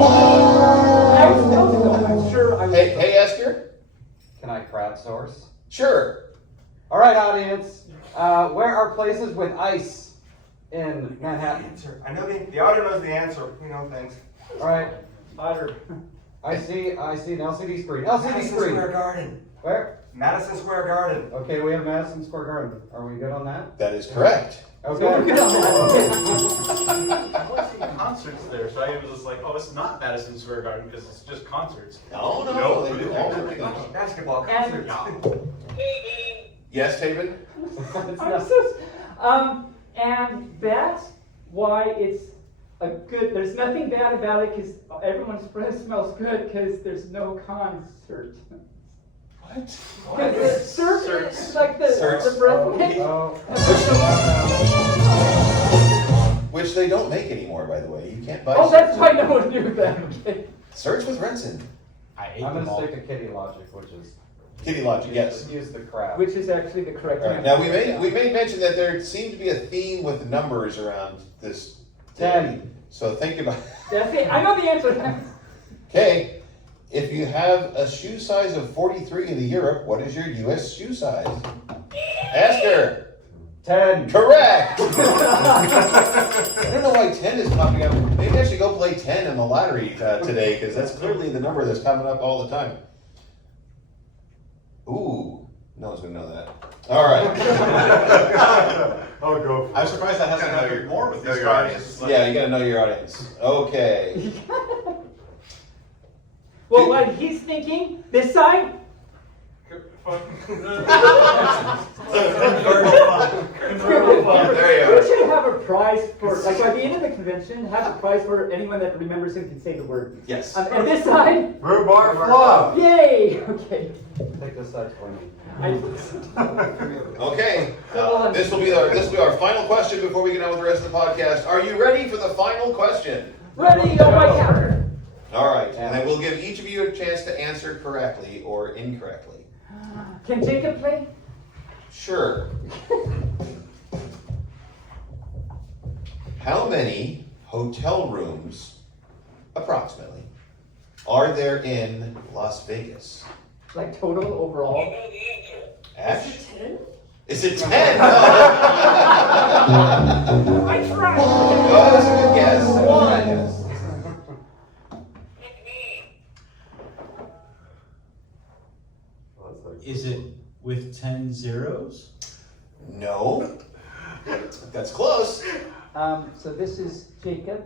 I was supposed to know. I'm sure I was. Hey, Esker? Can I crowdsource? Sure. All right, audience. Where are places with ice in Manhattan? Answer. I know the auditor knows the answer. You know, thanks. All right. Utter. I see an LCD screen. Madison LCD Square screen. Garden. Where? Madison Square Garden. Okay, we have Madison Square Garden. Are we good on that? That is correct. Okay. I've only seen concerts there, so I was just like, oh, it's not Madison Square Garden because it's just concerts. No, Nope. they do all sorts of things. Basketball And- concert. Yes, Taebyn? I'm so. And that's why it's a good. There's nothing bad about it because everyone's breath smells good because there's no concert. What? Because the cert is like the Certs. breath mint. Oh. Which they don't make anymore, by the way. You can't buy Oh, that's certs. why no one knew that. Okay. Certs with Renson. I ate I'm them gonna all. stick to kitty logic, which is Kitty logic, yes. Use the crab. Which is actually the correct All right. answer. Now we made mention that there seemed to be a theme with numbers around this. 10. So think about. That's it. I know the answer. Okay, if you have a shoe size of 43 in the Europe, what is your U.S. shoe size? Esker. 10. Correct! I don't know why 10 is popping up. Maybe I should go play 10 in the lottery today, because that's clearly the number that's coming up all the time. Ooh, no one's gonna know that. All right. I'll go for I'm it. surprised that hasn't Know happened your- more with know these your guys. audience. Yeah, you gotta know your audience. Okay. Well, while he's thinking, this side. There you We are. should have a prize for, like, by the end of the convention, have a prize for anyone that remembers and can say the word. Yes. And this side, Rhubarb fluff. yay! Okay. Take this side for me. Okay. This will be our final question before we get on with the rest of the podcast. Are you ready for the final question? Ready, oh my God. All right. And then we'll give each of you a chance to answer correctly or incorrectly. Can Jacob play? Sure. How many hotel rooms, approximately, are there in Las Vegas? Like total overall? Ash? Is it 10? Is it 10? No. I tried. Oh, that's a good guess. That's a good guess. Is it with 10 zeros? No. That's close. So this is Jacob.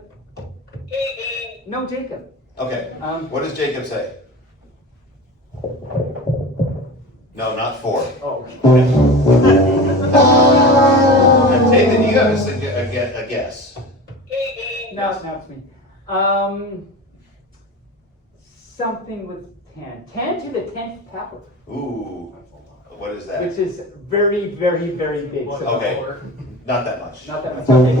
No, Jacob. Okay. Um, What does Jacob say? No, not 4. Oh. Taebyn, you have a guess. Now it's me. Something with 10. 10 to the 10th power. Ooh. What is that? Which is very, very, very big. So Okay. Not that much. Not that much. Okay.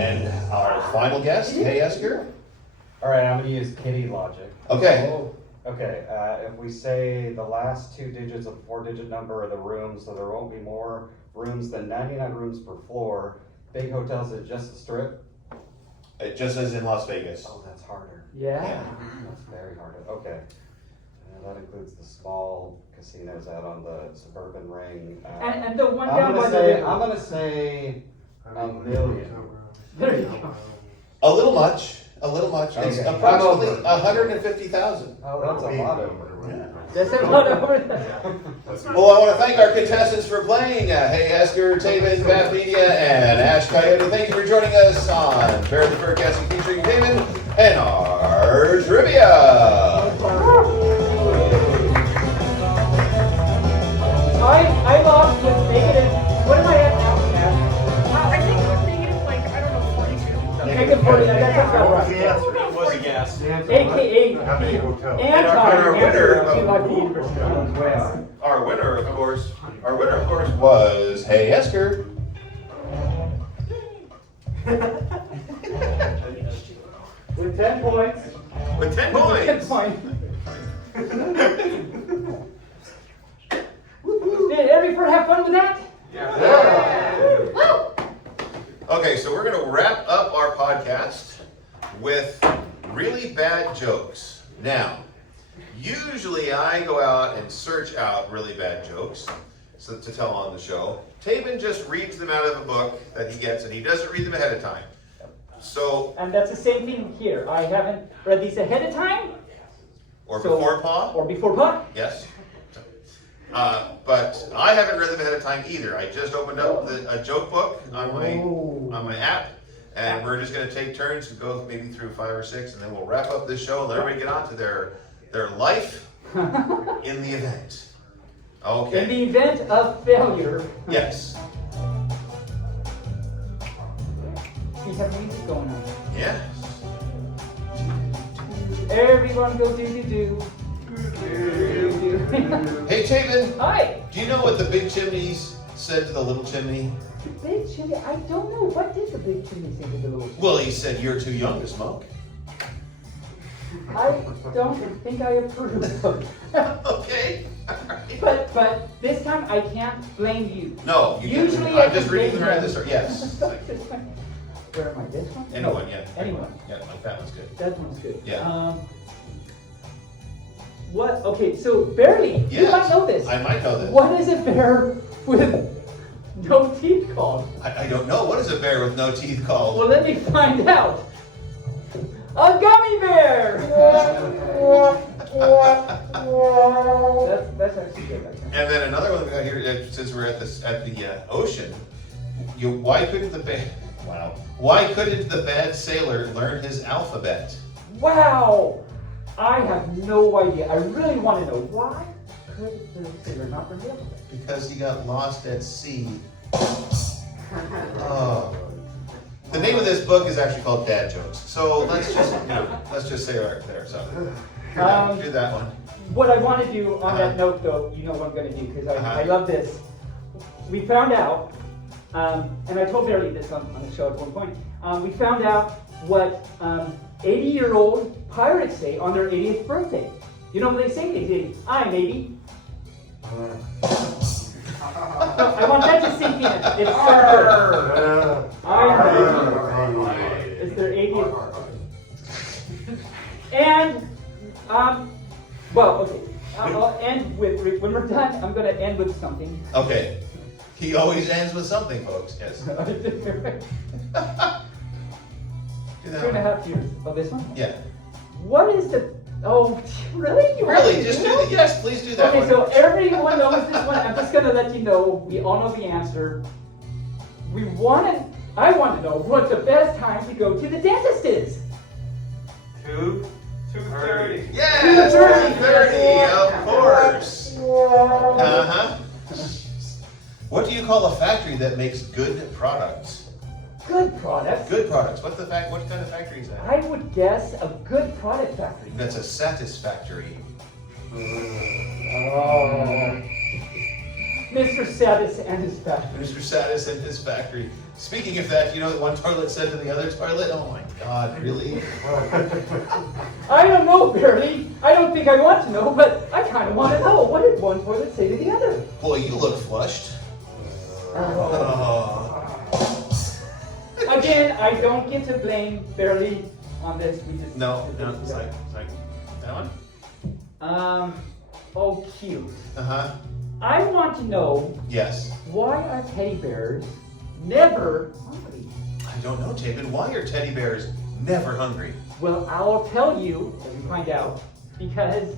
And our final guess, Hey Esker? Alright, I'm gonna use kitty logic. Okay. Okay, if we say the last 2 digits of the 4-digit number are the rooms, so there won't be more rooms than 99 rooms per floor. Big hotels is just a strip. It just says in Las Vegas. Oh, that's harder. Yeah. That's very hard. Okay. And that includes the small casinos out on the suburban ring. And the one I'm down by gonna the say, river. I'm gonna say a million. There you go. A little much. A little much. It's Okay. approximately 150,000. Oh, that's a lot of. That's a lot over there. Well, I want to thank our contestants for playing. Hey Esker, Taebyn, Baphnedia, and Ash Coyote. Thank you for joining us on Bearly Furcasting featuring Taebyn and our trivia. I lost with negative. What am I at now, Matt? I think it was negative, like, I don't know, 42. Negative 49. That sounds about right. It was a guess. AKA How many hotels? And our winner of- anti-80%. Our winner, of course, was Hey Esker. With 10 points. With 10 10 points. points. Did everybody have fun with that? Okay, so we're going to wrap up our podcast with really bad jokes. Now, usually I go out and search out really bad jokes to tell on the show. Taebyn just reads them out of a book that he gets, and he doesn't read them ahead of time. So, And that's the same thing here. I haven't read these ahead of time. or So- before Paw, Or before pot. yes. But I haven't read them ahead of time either. I just opened up a joke book on my app, and we're just going to take turns to go maybe through 5 or 6, and then we'll wrap up this show and let everybody get on to their life in the event. Okay. In the event of failure. Yes. We have music going on. Yes. Everyone go do. Hey, Taebyn, Hi. do you know what the big chimneys said to the little chimney? The big chimney. I don't know. What did the big chimney say to the little chimney? Well, he said, "You're too young to smoke." I don't think I approve of that. Okay. All right. But this time I can't blame you. No, you can't. Usually I I'm just can reading the blame right of the them. story. Yes. Where am I? This one? Anyone, No, yeah. Anyone. Yeah, like that one's good. That one's good. Yeah. What? Okay, so Bearly, you Yes. might know this. I might know this. What is a bear with no teeth called? I don't know. What is a bear with no teeth called? Well, let me find out. A gummy bear. That's actually good. I think. And then another one we got here, since we're at the ocean, why couldn't the bad sailor learn his alphabet? Wow! I have no idea. I really want to know why could the sailor not learn the alphabet? Because he got lost at sea. Oh. The name of this book is actually called Dad Jokes. So let's just say right there. So do that one. What I want to do on that note, though, you know what I'm going to do because I love this. We found out, and I told Bearly this on the show at one point. We found out what 80-year-old pirates say on their 80th birthday. You know what they say? They say, "I'm 80." No, I want that to sink in. It's so good. I'm 80. It's their 80th. And well, okay. I'll end with when we're done. I'm going to end with something. Okay. He always ends with something, folks. Yes. 2.5 years. Oh, this one? Yeah. What is the... Oh, really? You want Really? to Just do do that? the yes. Please do that Okay, one. so everyone knows this one. I'm just going to let you know. We all know the answer. I want to know what the best time to go to the dentist is. 2:30. Yes, 2:30, of course. What do you call a factory that makes good products? Good products. Good products. What kind of factory is that? I would guess a good product factory. That's a satisfactory. Oh. Mr. Satis and his factory. Mr. Satis and his factory. Speaking of that, you know what one toilet said to the other toilet? Oh my God, really? I don't know, Bearly. I don't think I want to know, but I kind of want to know. What did one toilet say to the other? Boy, you look flushed. Oh. Again, I don't get to blame Bearly on this. We just No, it's like that one? Oh, cute. Uh-huh. I want to know Yes. why are teddy bears never hungry? I don't know, Taebyn. Why are teddy bears never hungry? Well, I'll tell you as we find out, because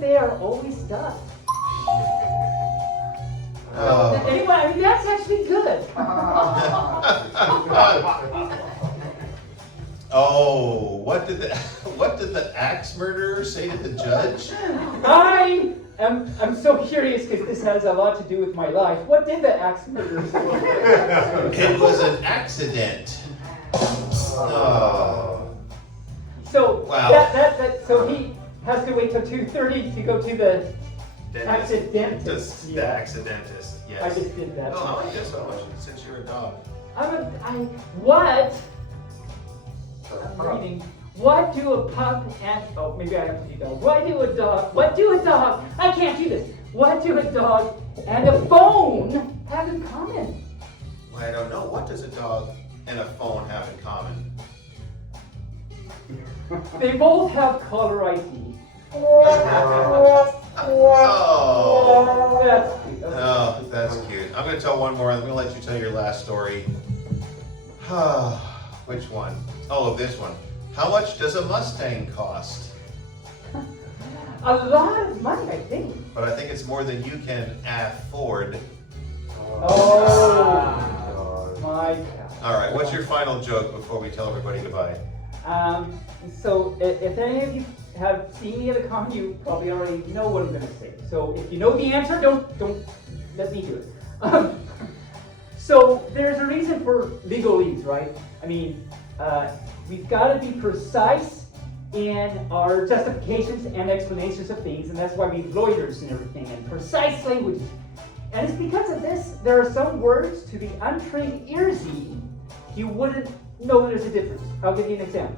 they are always stuffed. Anyway, I mean, that's actually good. Oh, what did the axe murderer say to the judge? I'm so curious because this has a lot to do with my life. What did the axe murderer say? It was an accident. Oh. So Wow. so he has to wait till 2:30 to go to the accidentist. The accidentist, yes. I just did that. Oh, I like this so much since you're a dog. What? I'm reading. What do a pup and maybe I have to do dog. What do a dog? I can't do this. What do a dog and a phone have in common? Well, I don't know. What does a dog and a phone have in common? They both have caller ID. Oh. That's cute. Oh, that's cute. I'm going to tell one more. I'm going to let you tell your last story. Which one? Oh, this one. How much does a Mustang cost? A lot of money, I think. But I think it's more than you can afford. Oh, my God. All right, what's your final joke before we tell everybody goodbye? So if any of you have seen me at a con, you probably already know what I'm going to say. So if you know the answer, don't let me do it. So there's a reason for legalese, right? I mean, we've got to be precise in our justifications and explanations of things, and that's why we have lawyers and everything, and precise language. And it's because of this, there are some words to the untrained earsy you wouldn't No, there's a difference. I'll give you an example.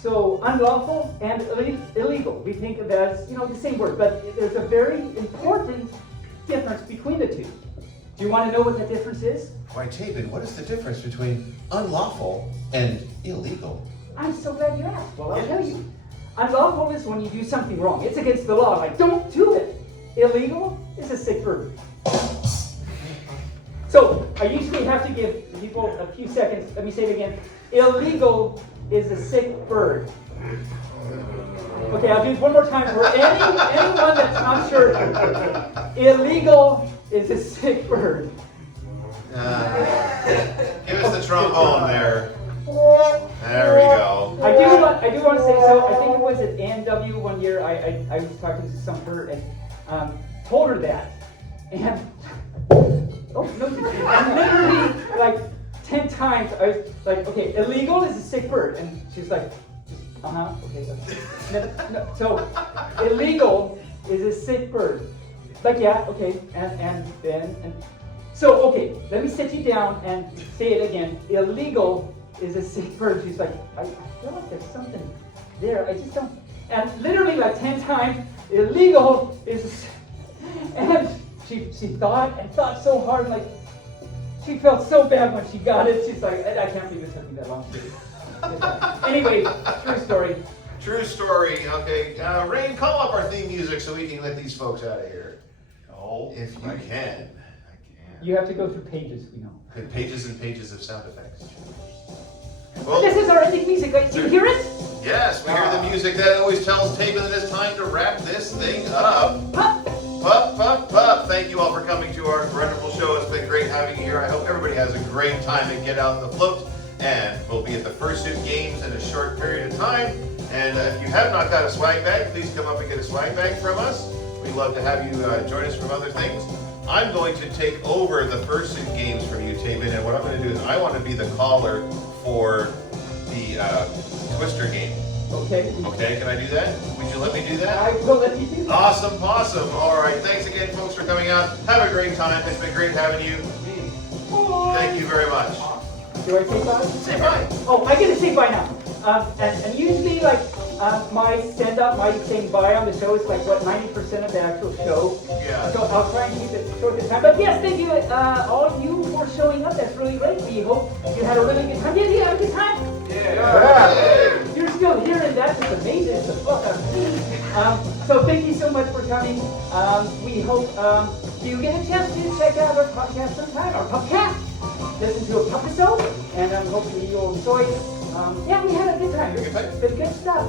So unlawful and illegal, we think of as, the same word, but there's a very important difference between the two. Do you want to know what the difference is? Why, Taebyn, what is the difference between unlawful and illegal? I'm so glad you asked. Well, I'll tell you. Unlawful is when you do something wrong. It's against the law. Like, don't do it. Illegal is a sick bird. So, I usually have to give people a few seconds. Let me say it again. Illegal is a sick bird. Okay, I'll do it one more time for anyone that's not sure. Illegal is a sick bird. Give us the trombone there. There we go. I do want to say, so I think it was at AMW one year, I was talking to some her and told her that. And, oh, no, and literally, like, 10 times, I was like, okay, illegal is a sick bird. And she's like, okay. No, so, illegal is a sick bird. Like, yeah, okay, and then, so, okay, let me sit you down and say it again. Illegal is a sick bird. She's like, I feel like there's something there. I just don't. And literally like 10 times, illegal is. And she thought and thought so hard, like she felt so bad when she got it. She's like, I can't believe it took me that long to do it. Anyway, true story. True story. Okay, Rain, call up our theme music so we can let these folks out of here. Oh, If you can. You have to go through pages, we know. And pages and pages of sound effects. Well, This is our ending music. Like, do you hear it? yes, we hear the music that always tells Taebyn that it's time to wrap this thing up. Pup. Pup, pup, pup. Thank you all for coming to our wonderful show. It's been great having you here. I hope everybody has a great time and get out the float. And we'll be at the Fursuit Games in a short period of time. And if you have not got a swag bag, please come up and get a swag bag from us. We'd love to have you join us from other things. I'm going to take over the Fursuit Games from you, Taebyn, and what I'm going to do is I want to be the caller for the Twister game. Okay. Okay, can I do that? Would you let me do that? I will let you do that. Awesome. All right, thanks again, folks, for coming out. Have a great time. It's been great having you. Thank you very much. Do I say bye? Say bye. Oh, I get to say bye now. And usually, like, my stand-up, my saying bye on the show is like, 90% of the actual show. Yeah. So I'll try and keep it short this time. But yes, thank you, all of you for showing up. That's really great. We hope you had a really good time. Yeah, you had a good time? Yeah. You're still here, and that's just amazing. It's so thank you so much for coming. We hope you get a chance to check out our podcast sometime, our podcast. Listen to a episode, and I'm hoping you'll enjoy it. Yeah, we had a good time. It's good stuff.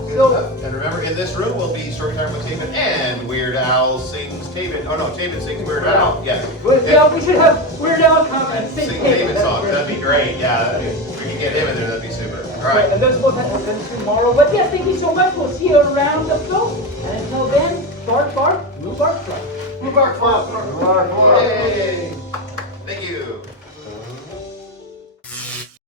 And remember, in this room will be Storytime with Taebyn and Weird Al sings Taebyn. Oh no, Taebyn sings Weird Al. Yeah. Yeah, we should have Weird Al come and sing Taebyn songs. That'd be great. Yeah, if we can get him in there, that'd be super. All right. And those will happen tomorrow. But yeah, thank you so much. We'll see you around the float. And until then, bark, bark, move, bark, fly. Move our club. Yay.